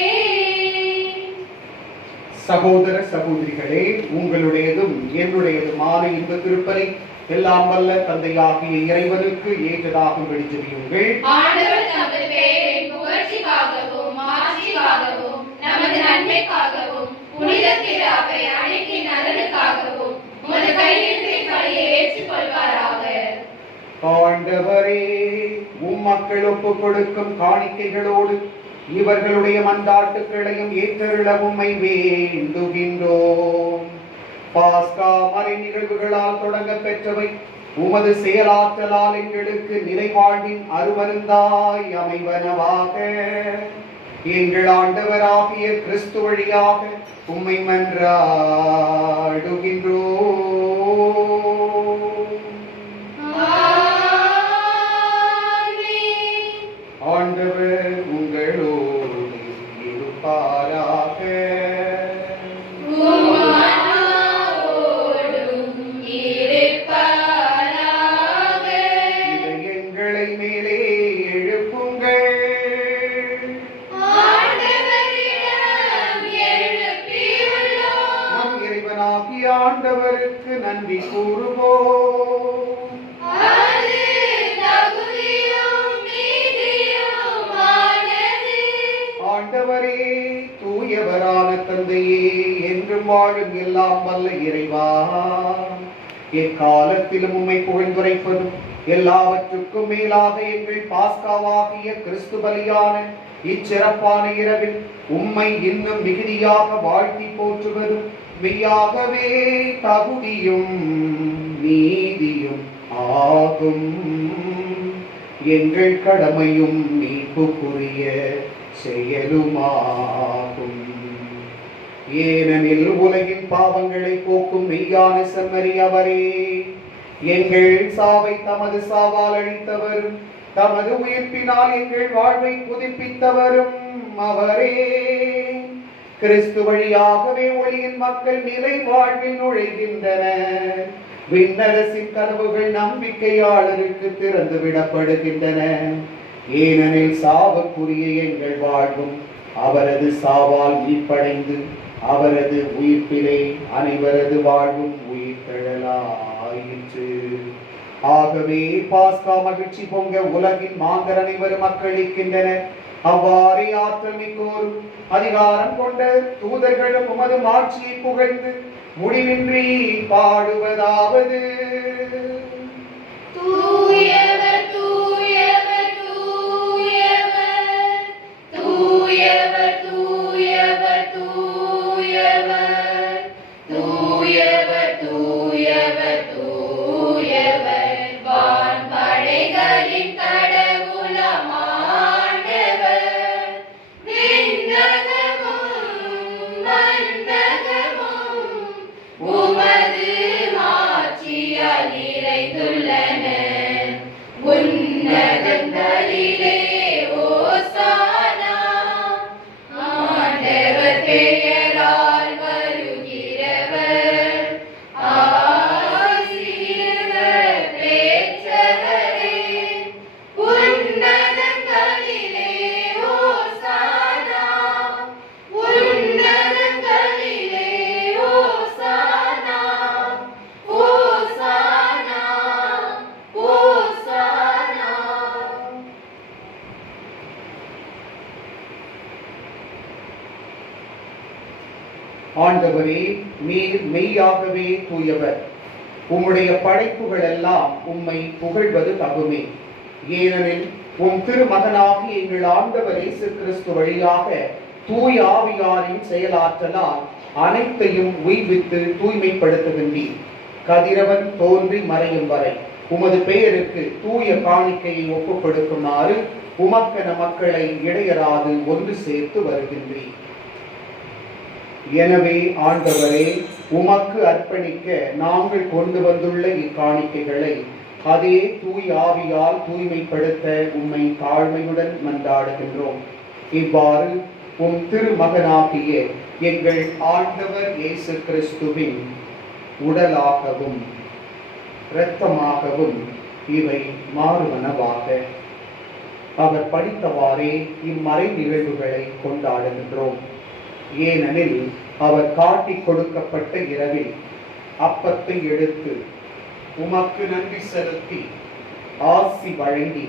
சகோதர சகோதரிகளே, உங்களுடையதும் என்னுடையதுமான இந்த திருப்பலி எல்லாம் வல்ல தந்தையாகிய இறைவனுக்கு ஏற்றதாகும்படி ஜெபியுங்கள். ஆண்டவர் தமது பெயரின் புகழ்ச்சிக்காகவும் மாட்சிக்காகவும் நமது நன்மைக்காகவும் புனித திரு அவை அனைத்தின் நலனுக்காகவும் உமது கையில் பலியை ஏற்றுக்கொள்வாராக. ஆண்டவரே, உம் மக்கள் ஒப்புக் கொடுக்கும் காணிக்கைகளோடு இவர்களுடைய மன்றாட்டுக்களையும் ஏற்றருள உம்மை வேண்டுகின்றோம். பாஸ்கா மறை நிகழ்வுகளால் தொடங்க பெற்றவை உமது செயலாற்றலால் எங்களுக்கு நிறைவாழ்வின் அருமருந்தாய் அமைவனவாக. எங்கள் ஆண்டவராகிய கிறிஸ்து வழியாக உம்மை மன்றாடுகின்றோம். ஆமென். ஆண்டவர் உங்களோடு இருப்பாராக. உம் ஆன்மாவோடும் இருப்பாராக. இதயங்களை மேலே எழுப்புங்கள். ஆண்டவரிடம் எழுப்பியுள்ளோம். நம் இறைவனாகிய ஆண்டவருக்கு நன்றி கூறுவோம். அது தகுதியும் நீதியுமானது. ஆண்டவரே, தூயவரான தந்தையே, என்றும் வாழும் எல்லாம் வல்ல இறைவா, எக்காலத்திலும் உம்மை புகழ்ந்துரைப்பதும் எல்லாவற்றுக்கும் மேலாக எங்கள் பாஸ்காவாகிய கிறிஸ்து பலியான இச்சிறப்பான இரவில் உம்மை இன்னும் மிகுதியாக வாழ்த்தி போற்றுவதும் மெய்யாகவே தகுதியும் நீதியும் ஆகும். எங்கள் கடமையும் மீட்புக்குரிய செயலுமாகும். ஏனெனில் உலகின் பாவங்களை போக்கும் மெய்யான செம்மறி அவரே, எங்கள் சாவை தமது சாவால் அழித்தவரும் தமது உயிர்ப்பினால் எங்கள் வாழ்வை புதுப்பித்தவரும் அவரே. கிறிஸ்து வழியாகவே ஒளியின் மக்கள் நிலை வாழ்வில் நுழைகின்றனர். விண்ணரசின் கதவுகள் நம்பிக்கையாளருக்கு திறந்து விடப்படுகின்றன. ஏனெனில் சாவுக்குரிய எங்கள் வாழ்வும் அவரது சாவால் மீட்படைந்து அவரது உயிர்ப்பிலே அனைவரது வாழ்வும் உயிர்த்தெழலாயிற்று. ஆகவே பாஸ்கா மகிழ்ச்சி பொங்க உலகின் மாந்தர் அனைவரும் மக்களிக்கின்றனர். அவ்வாறே ஆற்றல் மிக்கோரும் அதிகாரம் கொண்ட தூதர்களும் உமது மாட்சியை புகழ்ந்து முடிவின்றி பாடுவதாவது: ஆண்டவரே, நீர் மெய்யாகவே தூயவர். உம்முடைய படைப்புகள் எல்லாம் உம்மை புகழ்வது தகுமே. ஏனெனில் உம் திருமகனாகி எங்கள் ஆண்டவர் இயேசு கிறிஸ்து வழியாக தூய ஆவியாரின் செயலாற்றலால் அனைத்தையும் உய்வித்து தூய்மைப்படுத்துகின்றீர். கதிரவன் தோன்றி மறையும் வரை உமது பெயருக்கு தூய காணிக்கையை ஒப்புக் கொடுக்குமாறு உமக்கென மக்களை இடையராது ஒன்று சேர்த்து வருகின்றீர். எனவே ஆண்டவரே, உமக்கு அர்ப்பணிக்க நாங்கள் கொண்டு வந்துள்ள இக்காணிக்கைகளை அதே தூய் ஆவியால் தூய்மைப்படுத்த உம்மை தாழ்மையுடன் மன்றாடுகின்றோம். இவ்வாறு உம் திருமகனாகிய எங்கள் ஆண்டவர் இயேசு கிறிஸ்துவின் உடலாகவும் இரத்தமாகவும் இவை மாறுவனவாக. அவர் படித்தவாறே இம்மறை நிகழ்வுகளை கொண்டாடுகின்றோம். ஏனெனில் அவர் காட்டிக் கொடுக்கப்பட்ட இரவில் அப்பத்தை எடுத்து உமக்கு நன்றி செலுத்தி ஆசி வழங்கி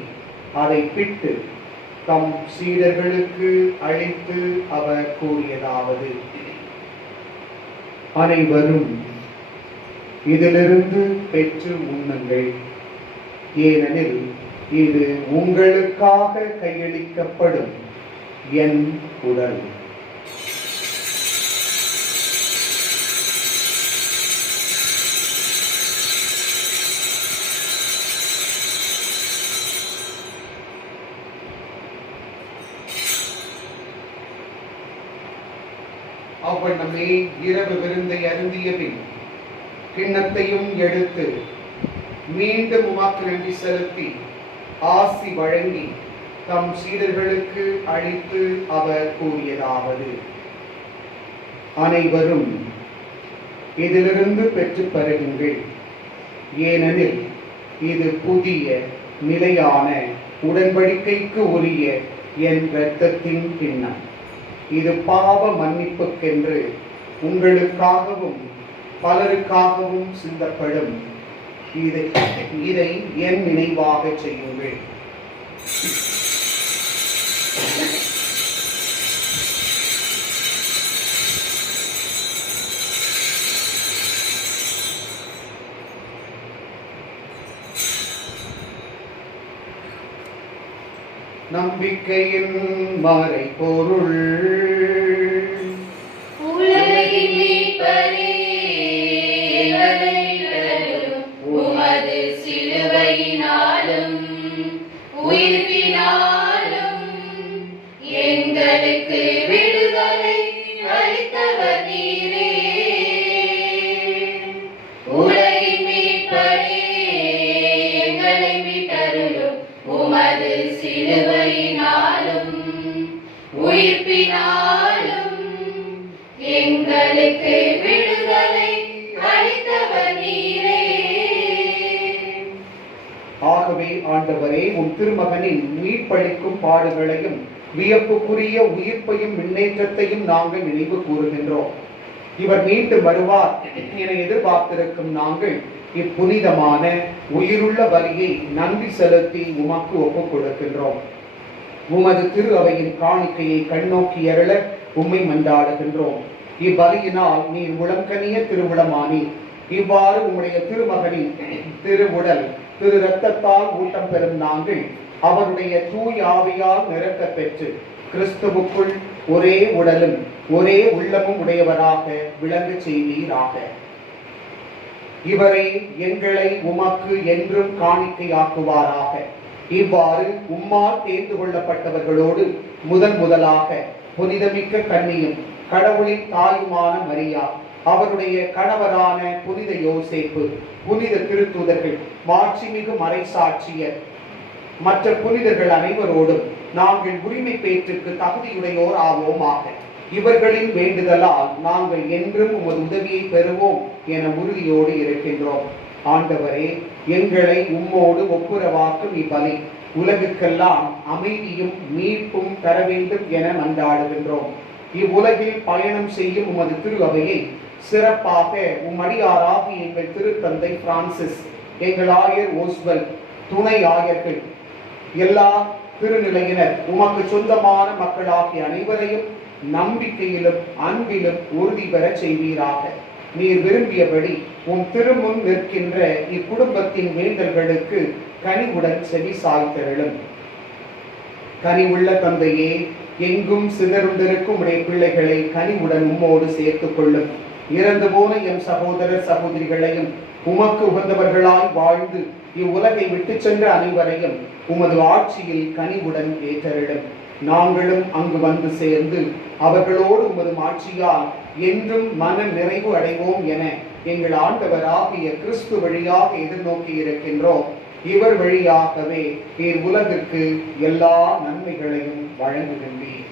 அதை பிட்டு தம் சீடர்களுக்கு அளித்து அவர் கூறியதாவது: அனைவரும் இதிலிருந்து பெற்று உண்ணுங்கள். ஏனெனில் இது உங்களுக்காக கையளிக்கப்படும் என் உடல். அவ்வண்ணமே இரவு விருந்தை அருந்திய பின் கிண்ணத்தையும் எடுத்து மீண்டும் உமக்கு நன்றி செலுத்தி ஆசி வழங்கி தம் சீடர்களுக்கு அளித்து அவர் கூறியதாவது: அனைவரும் இதிலிருந்து பெற்று பருகுங்கள். ஏனெனில் இது புதிய நிலையான உடன்படிக்கைக்கு உரிய என் இரத்தத்தின் கிண்ணம். இது பாவ மன்னிப்புக்கென்று உங்களுக்காகவும் பலருக்காகவும் சிந்தப்படும். இதை என் நினைவாக செய்யுங்கள். நம்பிக்கையின் மறைபொருள். உலகின் மீட்பரே, எங்களை தரும் உமது சிலுவையினாலும் உயிர்ப்பினாலும் எங்களுக்கு விடுதலை அளித்தவர் நீரே. உலகின் மீட்பரே, எங்களை மீட்டருளும் உமது சிலுவையினாலும் உயிர்ப்பினாலும் எங்களுக்கு விடுதலை அளித்தவர் நீரே. ஆகவே ஆண்டவரே, உம் திருமகனின் மீட்பளிக்கும் பாடுகளையும் வியப்புக்குரிய உயிர்ப்பையும் முன்னேற்றத்தையும் நாங்கள் நினைவு கூறுகின்றோம். இவர் மீண்டும் வருவார் என எதிர்பார்த்திருக்கும் நாங்கள் இப்புனிதமான உயிருள்ள பலியை நன்றி செலுத்தி உமக்கு ஒப்புக் கொடுக்கின்றோம். உமது திரு அவையின் காணிக்கையை கண்ணோக்கி அருள உம்மை மன்றாடுகின்றோம். இப்பலியினால் நீர் உளங்கனிய திருவுளமானி. இவ்வாறு உம்முடைய திருமகனின் திருவுடல் திரு இரத்தத்தால் ஊட்டம் பெறும் நாங்கள் அவருடைய தூய் ஆவியால் நிரப்ப பெற்று கிறிஸ்துவுக்குள் ஒரே உடலும் ஒரே உள்ளமும் உடையவராக விளங்க செய்வீராக. இவரை எங்களை உமக்கு என்றும் காணிக்கையாக்குவாராக. இவ்வாறு உம்மால் தேர்ந்து கொள்ளப்பட்டவர்களோடு முதலாக புனிதமிக்க கன்னியும் கடவுளின் தாயுமான மரியா, அவருடைய கணவரான புனித யோசேப்பு, புனித திருத்தூதர்கள், மாட்சிமிகு மறைசாட்சியர், மற்ற புனிதர்கள் அனைவரோடும் நாங்கள் உரிமை பேற்றுக்கு தகுதியுடையோர் ஆவோமாக. இவர்களின் வேண்டுதலால் நாங்கள் என்றும் உமது உதவியை பெறுவோம் என உறுதியோடு இருக்கின்றோம். ஆண்டவரே, எங்களை உம்மோடு ஒப்புரவாக்கும் இப்பலி உலகுக்கெல்லாம் அமைதியும் மீட்பும் தர வேண்டும் என மன்றாடுகின்றோம். இவ்வுலகில் பயணம் செய்யும் உமது திரு அவையை சிறப்பாக உம்மடியாராகி எங்கள் திருத்தந்தை பிரான்சிஸ், எங்கள் ஆயர் ஓஸ்வல், துணை ஆயர்கள், எல்லா திருநிலையினர், உமக்கு சொந்தமான மக்களாகிய அனைவரையும் நம்பிக்கையிலும் அன்பிலும் உறுதி பெறச் செய்வீராக. நீர் விரும்பியபடி உம் திருமுன் நிற்கின்ற இக்குடும்பத்தின் வேண்டல்களுக்கு கனிவுடன் செவி சாய்த்தருளும். கனிவுள்ள தந்தையே, எங்கும் சிதறுண்டிருக்கும் உடைய பிள்ளைகளை கனிவுடன் உம்மோடு சேர்த்துக் கொள்ளும். இறந்து போன எம் சகோதரர் சகோதரிகளையும் உமக்கு உகந்தவர்களாய் வாழ்ந்து இவ்வுலகை விட்டு சென்ற அனைவரையும் உமது ஆட்சியில் கனிவுடன் ஏற்றரிடும். நாங்களும் அங்கு வந்து சேர்ந்து அவர்களோடு உமது ஆட்சியால் என்றும் மன நிறைவு அடைவோம் என எங்கள் ஆண்டவராகிய கிறிஸ்து வழியாக எதிர்நோக்கி இருக்கின்றோம். இவர் வழியாகவே நீர் உலகிற்கு எல்லா நன்மைகளையும் வழங்குகின்றீர்.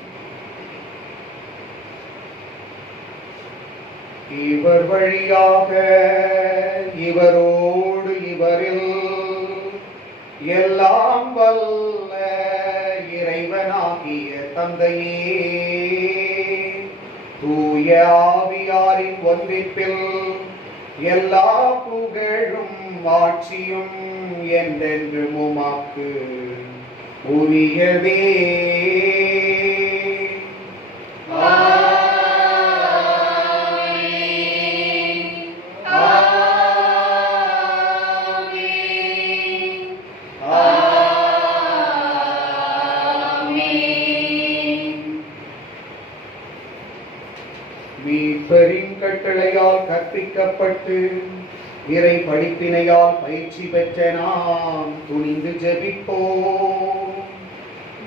இவர் வழியாக இவரோடு இவரில் எல்லாம் வல்ல இறைவனாகிய தந்தையே, தூய ஆவியாரின் ஒன்றிப்பில் எல்லா புகழும் ஆட்சியும் என்றென்றும் உமக்கு உரியதே. மீட்பரின் கட்டளையால் கற்பிக்கப்பட்டு இறை படிப்பினையால் பயிற்சி பெற்ற நாம் துணிந்து ஜெபிப்போம்.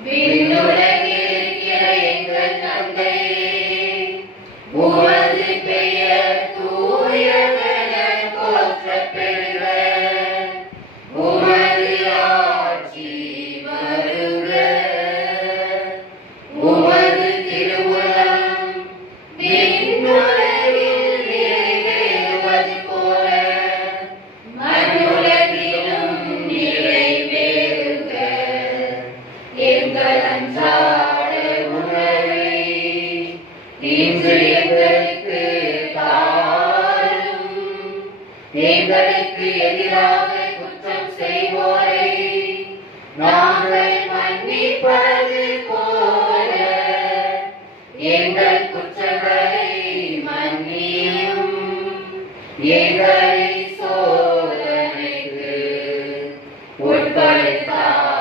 விண்ணுலகில் இருக்கிற எங்கள் தந்தையே, உமது பெயர் தூயதென போற்றப் பெறுக. உமது ஆட்சி வருக. உமது திருவுளம் விண்ணுலகில் நிறைவேறுவது போல மண்ணுலகிலும் நிறைவேறுக. எங்கள் அன்றாட உணவை இன்று எங்களுக்கு தாரும். எங்களுக்கு எதிராக குற்றம் செய்வோரை நாங்கள் மன்னிப்பது போல எங்கள் குற்றங்களை மன்னியும். எங்களை சோதனைக்கு உட்படுத்தாதேயும்,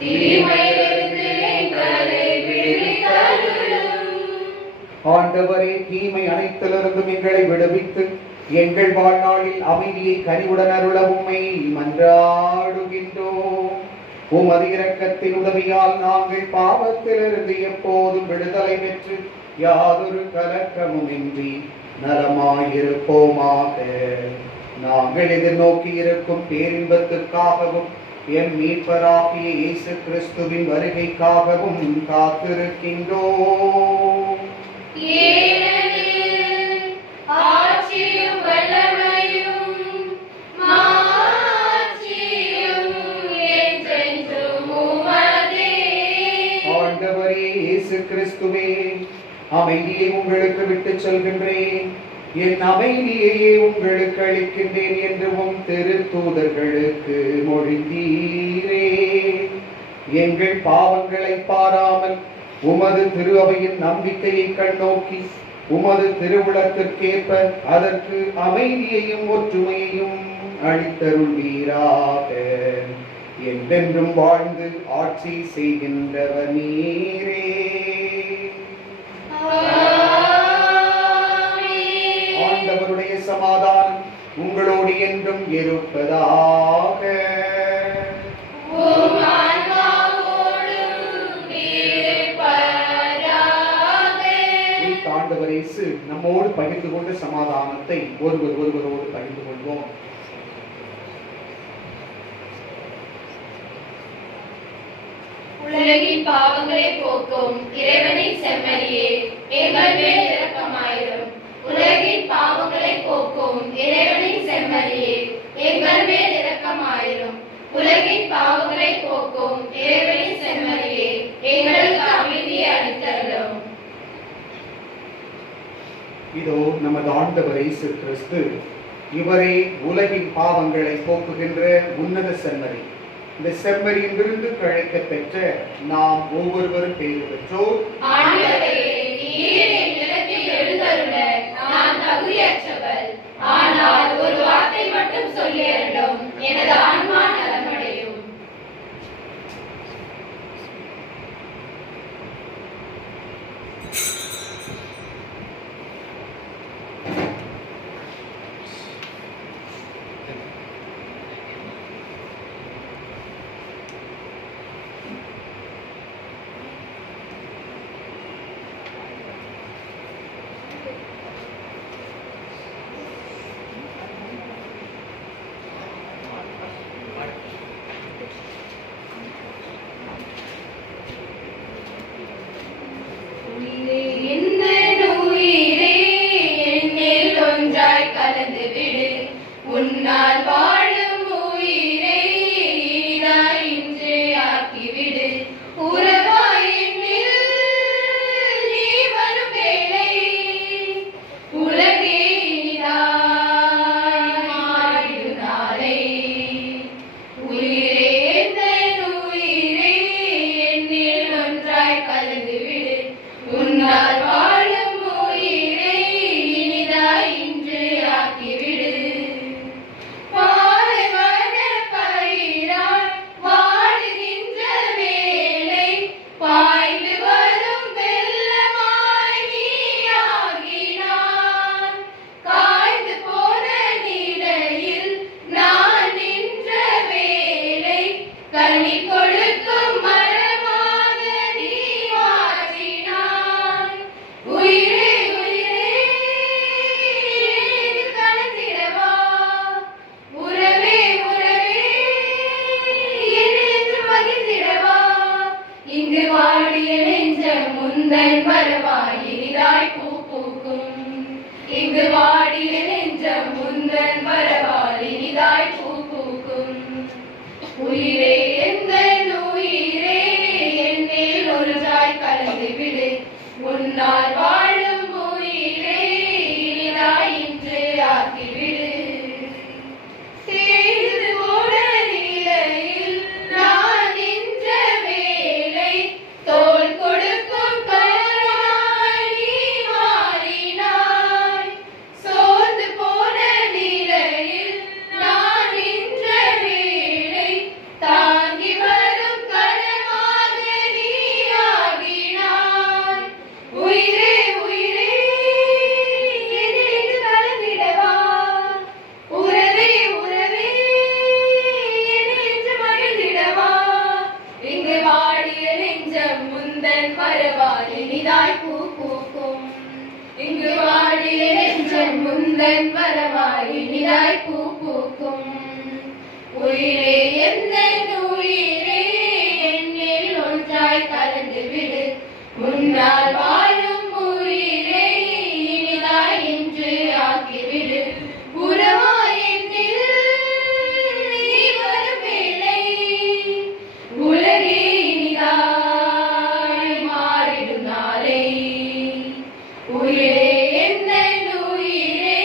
தீமையிலிருந்து எங்களை விடுவித்தருளும். ஆண்டவரே, தீமை அனைத்திலிருந்தும் எங்களை விடுவித்து எங்கள் வாழ்நாளில் அமைதியை கனிவுடன் அருள உம்மை மன்றாடுகின்றோம். உமது இரக்கத்தின் உதவியால் நாங்கள் பாவத்திலிருந்து எப்போதும் விடுதலை பெற்று யாதொரு கலக்கமுமின்றி நலமாயிருப்போமாக. நாங்கள் எதிர்நோக்கி இருக்கும் பேரின்பத்துக்காகவும் என் மீட்பராகிய இயேசு கிறிஸ்துவின் வருகைக்காகவும் காத்திருக்கின்றோம். ஏனெனில் ஆட்சியும் வல்லமையும் மாட்சியும் என்றென்றும் உமதே. ஆண்டவரே இயேசு கிறிஸ்துவே, அமைதியை உங்களுக்கு விட்டுச் செல்கின்றேன், என் அமைதியையே உங்களுக்கு அளிக்கின்றேன் என்று உம் திருத்தூதர்களுக்கு மொழிந்தீரே. எங்கள் பாவங்களை பாராமல் உமது திரு அவையின் நம்பிக்கையை கண்ணோக்கி உமது திருவுளத்திற்கேற்ப அதற்கு அமைதியையும் ஒற்றுமையையும் அளித்தருள்வீராக. என்றென்றும் வாழ்ந்து ஆட்சி செய்கின்றவர் நீரே. ஆண்டவருடைய சமாதானம் உங்களோடு என்றும் இருப்பதாக. உம் ஆன்மாவோடும் இருப்பதாக. ஆண்டவர் இயேசு நம்மோடு பகிர்ந்து கொண்ட சமாதானத்தை ஒருவரோடு பகிர்ந்து கொள்வோம். உலகின் பாவங்களை போக்கும் இறைவனின் செம்மறியே, எங்கள் மேல் இரக்கமாயிரும். உலகின் பாவங்களை போக்கும் இறைவனின் செம்மறியே, எங்கள் மேல் இரக்கமாயிரும். உலகின் பாவங்களை போக்கும் இறைவனின் செம்மறியே, எங்களுக்கு அமைதியை அளித்தருளும். இதோ நமது ஆண்டவர் இயேசு கிறிஸ்து, இவரே உலகின் பாவங்களை போக்குகின்ற உன்னத செம்மறி. இந்த செம்மறியின் விருந்துக்கு அழைக்க பெற்ற நாம் ஒவ்வொருவரும் பேறு பெற்றோர். ஆண்டவரே, நீர் என் நிலத்தில் எழுந்தருள நான் தகுதியற்றவள். ஆனால் ஒரு வார்த்தை மட்டும் சொல்லி அருளும், எனது ஆன்மா நலமடையும். உன்னால் வாழும் உயிரை இனிதாய் இன்று ஆக்கிவிடு. உறவாய் என்னில் நீ வரும் வேளை உலகே இனிதாய் மாறிடும் நாளை. உயிரே எந்தன் உயிரே என்னில் ஒன்றாய் கலந்துவிடு. உன்னால் வாழும் உயிரை இனிதாய் இன்று ஆக்கிவிடு. பாய்ந்து வரும் வெள்ளமாய் நீயாகினான். காய்ந்து போன நிலையில் நான் நின்ற வேளை கனி கொடுக்கும் மரமாக நீ மாற்றினாய். உயிரே உயிரே கலந்திடவா, உறவே உறவே என்று மகிழ்ந்திடவா. இங்கு வாடிய நெஞ்சம் முந்தன் வரவாய் இனிதாய் பூ பூக்கும். இங்கு வாடிய நெஞ்சம் முந்தன் வரவாய் இனிதாய் பூ பூக்கும். உயிரே எந்தன் உயிரே என்னில் ஒன்றாய் கலந்து விடு. உன்னால் வாழும் உயிரே இனிதாய் இன்று ஆக்கிவிடு. தேய்ந்து போன நிலையில் நான் நின்ற வேளை தோள் கொடுக்கும் கரமாய் நீ மாறினாய். சோர்ந்து போன நிலையில் நான் நின்ற வேளை தாங்கி வரும் கரமாக நீ ஆகினாய். உயிரே உயிரே என்னில் கலந்திடவா, உறவே உறவே என்னில் மகிழ்ந்திடவா. இங்கு வாடிய நெஞ்சம் முந்தன் வரவாய் இனிதாய் பூ பூக்கும். இங்கு வாடிய நெஞ்சம் முந்தன் வரவாய் இனிதாய் பூ பூக்கும். உயிரே எந்தன் உயிரே என்னில் ஒன்றாய் கலந்து விடு. முன்னால் வாழும் உயிரை இனிதாய் இன்று ஆக்கிவிடு. உறவாய் என்னில் நீ வரும் வேளை உலகே இனிதாய் மாறிடும் நாளை. உயிரே எந்தன் உயிரே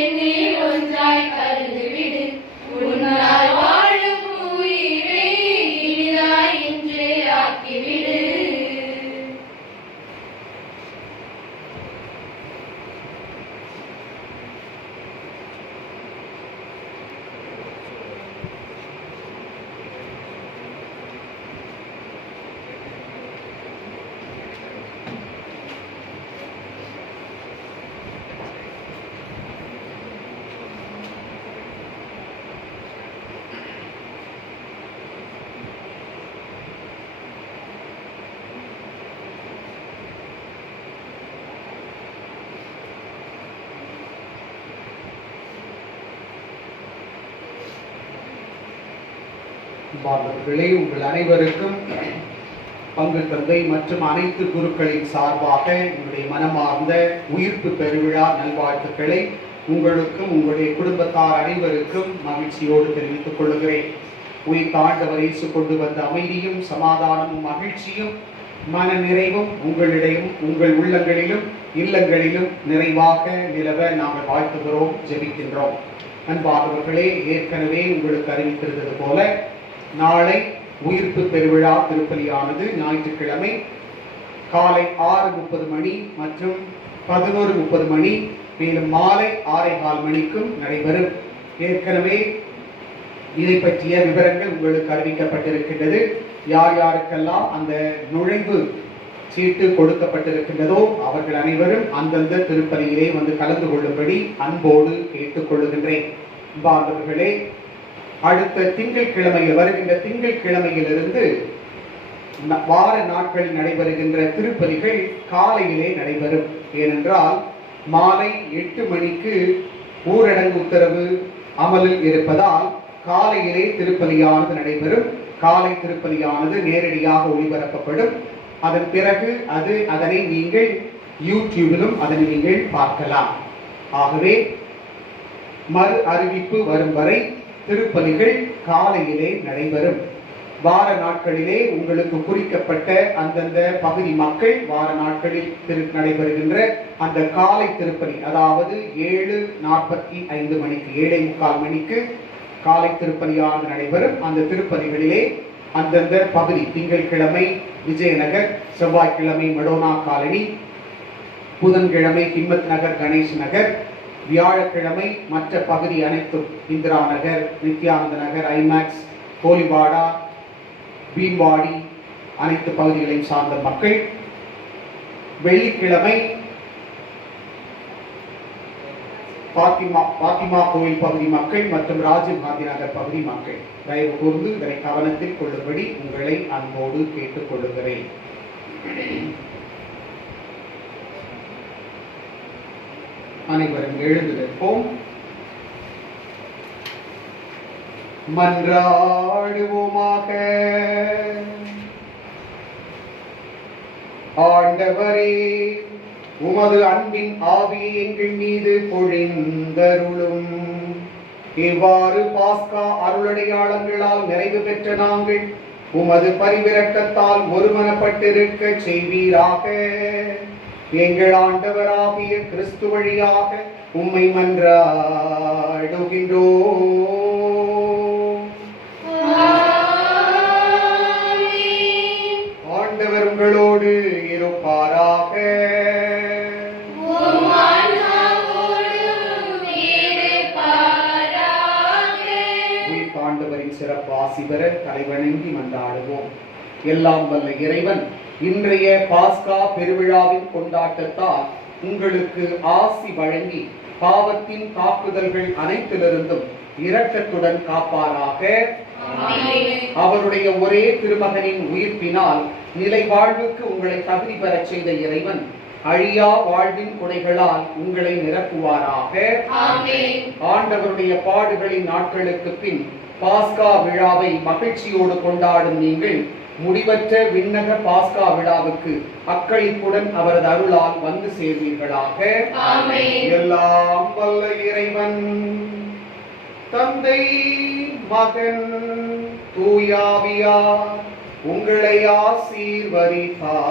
என்னில் ஒன்றாய் கலந்துவிடு. உன்னால் வாழும் உயிரை இனிதாய் இன்று ஆக்கிவிடு. மாணவர்களே, உங்கள் அனைவருக்கும் பங்கு தந்தை மற்றும் அனைத்து குருக்களின் சார்பாக என்னுடைய மனமார்ந்த உயிர்ப்பு பெருவிழா நல்வாழ்த்துக்களை உங்களுக்கும் உங்களுடைய குடும்பத்தார் அனைவருக்கும் மகிழ்ச்சியோடு தெரிவித்துக் கொள்கிறேன். உயிர் ஆண்டவர் இயேசு கொண்டு வந்த அமைதியும் சமாதானமும் மகிழ்ச்சியும் மன நிறைவும் உங்களிடையும் உங்கள் உள்ளங்களிலும் இல்லங்களிலும் நிறைவாக நிலவ நாங்கள் வாழ்த்துகிறோம், ஜெபிக்கின்றோம். அன்பானவர்களே, ஏற்கனவே உங்களுக்கு அறிவித்திருந்தது போல நாளை உயிர்ப்பு பெருவிழா திருப்பலியானது ஞாயிற்றுக்கிழமை காலை 6:30 மணி மற்றும் 11:30 மணி, மேலும் மாலை 6:15 மணிக்கும் நடைபெறும். ஏற்கனவே இதை பற்றிய விவரங்கள் உங்களுக்கு அறிவிக்கப்பட்டிருக்கின்றது. யார் யாருக்கெல்லாம் அந்த நுழைவு சீட்டு கொடுக்கப்பட்டிருக்கின்றதோ அவர்கள் அனைவரும் அந்தந்த திருப்பலியிலே வந்து கலந்து கொள்ளும்படி அன்போடு கேட்டுக்கொள்ளுகின்றேன். அன்பார்ந்தவர்களே, அடுத்த திங்கட்கிழமையில் வருகின்ற திங்கட்கிழமையிலிருந்து வார நாட்களில் நடைபெறுகின்ற திருப்பலிகள் காலையிலே நடைபெறும். ஏனென்றால் மாலை 8 மணிக்கு ஊரடங்கு உத்தரவு அமலில் இருப்பதால் காலையிலே திருப்பலியானது நடைபெறும். காலை திருப்பலியானது நேரடியாக ஒளிபரப்பப்படும். அதன் பிறகு அதனை நீங்கள் யூடியூபிலும் அதனை நீங்கள் பார்க்கலாம். ஆகவே மறு அறிவிப்பு வரும் வரை திருப்பலிகள் காலையிலே நடைபெறும். வார நாட்களிலே உங்களுக்கு குறிக்கப்பட்ட அந்தந்த பகுதி மக்கள் வார நாட்களில் நடைபெறுகின்ற அந்த காலை திருப்பலி, அதாவது 7:45 மணிக்கு 7:45 மணிக்கு காலை திருப்பலியானது நடைபெறும். அந்த திருப்பலிகளிலே அந்தந்த பகுதி திங்கட்கிழமை விஜயநகர், செவ்வாய்க்கிழமை மடோனா காலனி, புதன்கிழமை ஹிம்மத் நகர், கணேஷ் நகர், வியாழக்கிழமை மற்ற பகுதி அனைத்தும் இந்திரா நகர், நித்யானந்த நகர், ஐமேக்ஸ், கோலிவாடா, பீம்வாடி அனைத்து பகுதிகளையும் சார்ந்த மக்கள், வெள்ளிக்கிழமை பாத்திமா கோயில் பகுதி மக்கள் மற்றும் ராஜீவ் காந்தி நகர் பகுதி மக்கள் தயவு கூர்ந்து இதனை கவனத்தில் கொள்ளும்படி உங்களை அன்போடு கேட்டுக் கொள்ளுகிறேன். அனைவரும் எழுந்து நிற்போம். மன்றாடுவோமாக. ஆண்டவரே, உமது அன்பின் ஆவியை எங்கள் மீது பொழிந்தருளும். இவ்வாறு பாஸ்கா அருளடையாளங்களால் நிறைவு பெற்ற நாங்கள் உமது பரிவிரக்கத்தால் ஒருமனப்பட்டிருக்க செய்வீராக. எங்கள் ஆண்டவராகிய கிறிஸ்து வழியாக உம்மை மன்றாடுகின்றோம். ஆண்டவர் உங்களோடு இருப்பாராக. ஆண்டவரின் சிறப்பு ஆசி பெற தலைவணங்கி மன்றாடுவோம். எல்லாம் வல்ல இறைவன் இன்றைய பாஸ்கா பெருவிழாவின் கொண்டாட்டத்தால் உங்களுக்கு ஆசி வழங்கி பாவத்தின் தாக்குதல்கள் அனைத்திலிருந்தும் இரக்கத்துடன் காப்பாராக. அவருடைய ஒரே திருமகனின் உயிர்ப்பினால் நிலை வாழ்வுக்கு உங்களை தகுதி பெறச் செய்த இறைவன் அழியா வாழ்வின் கொடைகளால் உங்களை நிரப்புவாராக. ஆண்டவருடைய பாடுகளின் நாட்களுக்கு பின் பாஸ்கா விழாவை மகிழ்ச்சியோடு கொண்டாடும் நீங்கள் முடிவற்ற விண்ணக பாஸ்கா விழாவுக்கு அக்களிப்புடன் அவரது அருளால் வந்து சேர்வீர்களாக. எல்லாம் வல்ல இறைவன் தந்தை, மகன், தூயாவியார் உங்களை ஆசீர்வதிப்பாராக.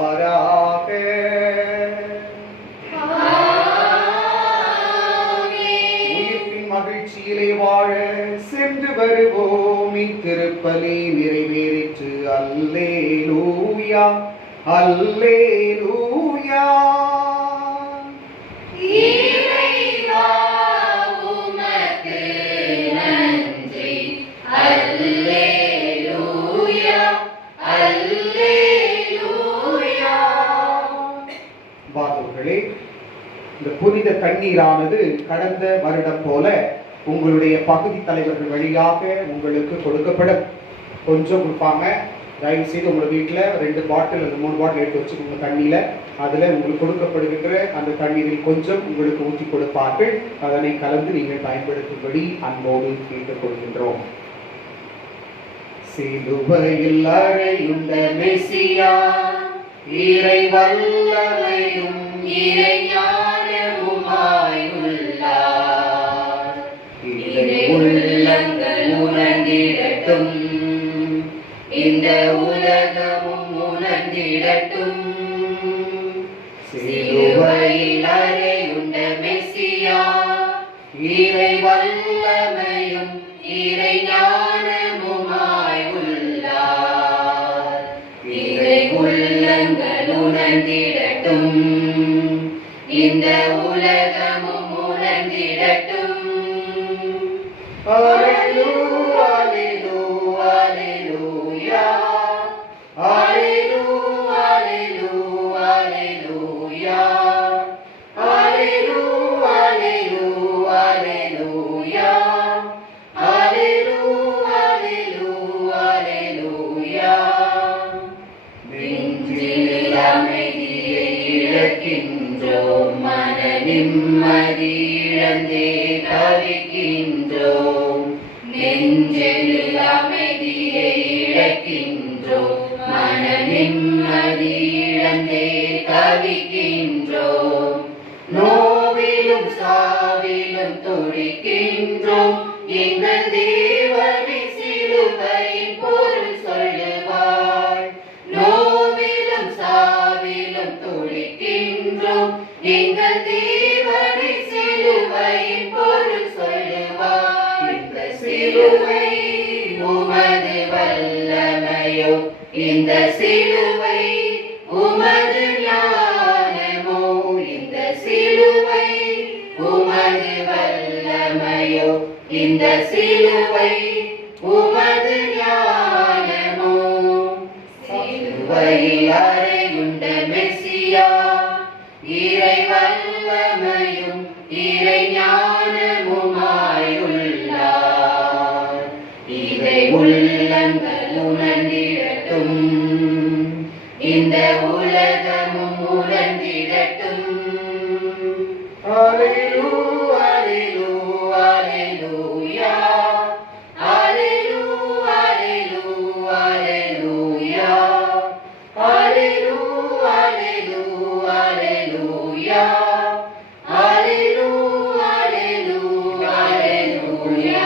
உயிர்ப்பின் மகிழ்ச்சியிலே வாழ சென்று வருவோம். இத்திருப்பலி நிறைவேறிற்று. அல்லேலூயா, அல்லேலூயா. இந்த புனித தண்ணீரானது கடந்த வருடம் போல உங்களுடைய பகுதி தலைவர்கள் வழியாக உங்களுக்கு கொடுக்கப்படும். கொஞ்சம் கொடுப்பாங்க. தயவு செய்து உங்க வீட்டில் 2 பாட்டில் அல்லது 3 பாட்டில் எடுத்து வச்சுக்கோங்க தண்ணியில. அதுல உங்களுக்கு கொடுக்கப்படுகின்ற அந்த தண்ணீரில் கொஞ்சம் உங்களுக்கு ஊற்றி கொடுப்பார்கள். அதனை கலந்து நீங்கள் பயன்படுத்தும்படி அன்போடு கேட்டுக் கொள்கின்றோம். சிலுவையில் அறையுண்ட மெசியா, இறை வல்லமையும் இறை ஞானமுமாயுள்ளார். இறை உள்ளங்கள் உணர்ந்திடட்டும், இந்த உலகமும் உணர்ந்திடட்டும். சிலுவையில் அறையுண்ட மெசியா, இறை வல்லமையும் இறை ஞானமுமாயுள்ளார். உள்ளங்கள் உணர்ந்திடட்டும், இந்த உலகமும் உணர்ந்திடட்டும். Alleluia, alleluia, alleluia. Alleluia, alleluia, alleluia. Alleluia, alleluia, alleluia. Alleluia, alleluia, alleluia. நெஞ்சில் அமைதியை இழக்கின்றோம், மன நிம்மதி இழந்தே தவிக்கின்றோம். நெஞ்சில் அமைதியை இழக்கின்றோம், மன நிம்மதி இழந்தே தவிக்கின்றோம். நோவிலும் சாவிலும் துடிக்கின்றோம், எங்கள் தேவனை சிலுவையின் பொருள் சொல்லுவாய். நோவிலும் சாவிலும் துடிக்கின்றோம், எங்கள் தேவனை சிலுவையின் பொருள் சொல்லுவாய். இந்த சிலுவை உமது வல்லமையோ, இந்த சிலுவை உமது ஞானமோ, இந்த சிலுவை உமது வல்லமையோ, இந்த சிலுவை உமது ஞானமோ. சிலுவையில் அறையுண்ட மெசியா, இறை வல்லமையும் இறை ஞானமுமாயுள்ளார். இதை உள்ளங்கள் உணர்ந்திடட்டும், இந்த உலகமும் உணர்ந்திடட்டும். Alleluia, alleluia, alleluia. Alleluia, alleluia, alleluia. Alleluia, alleluia, alleluia.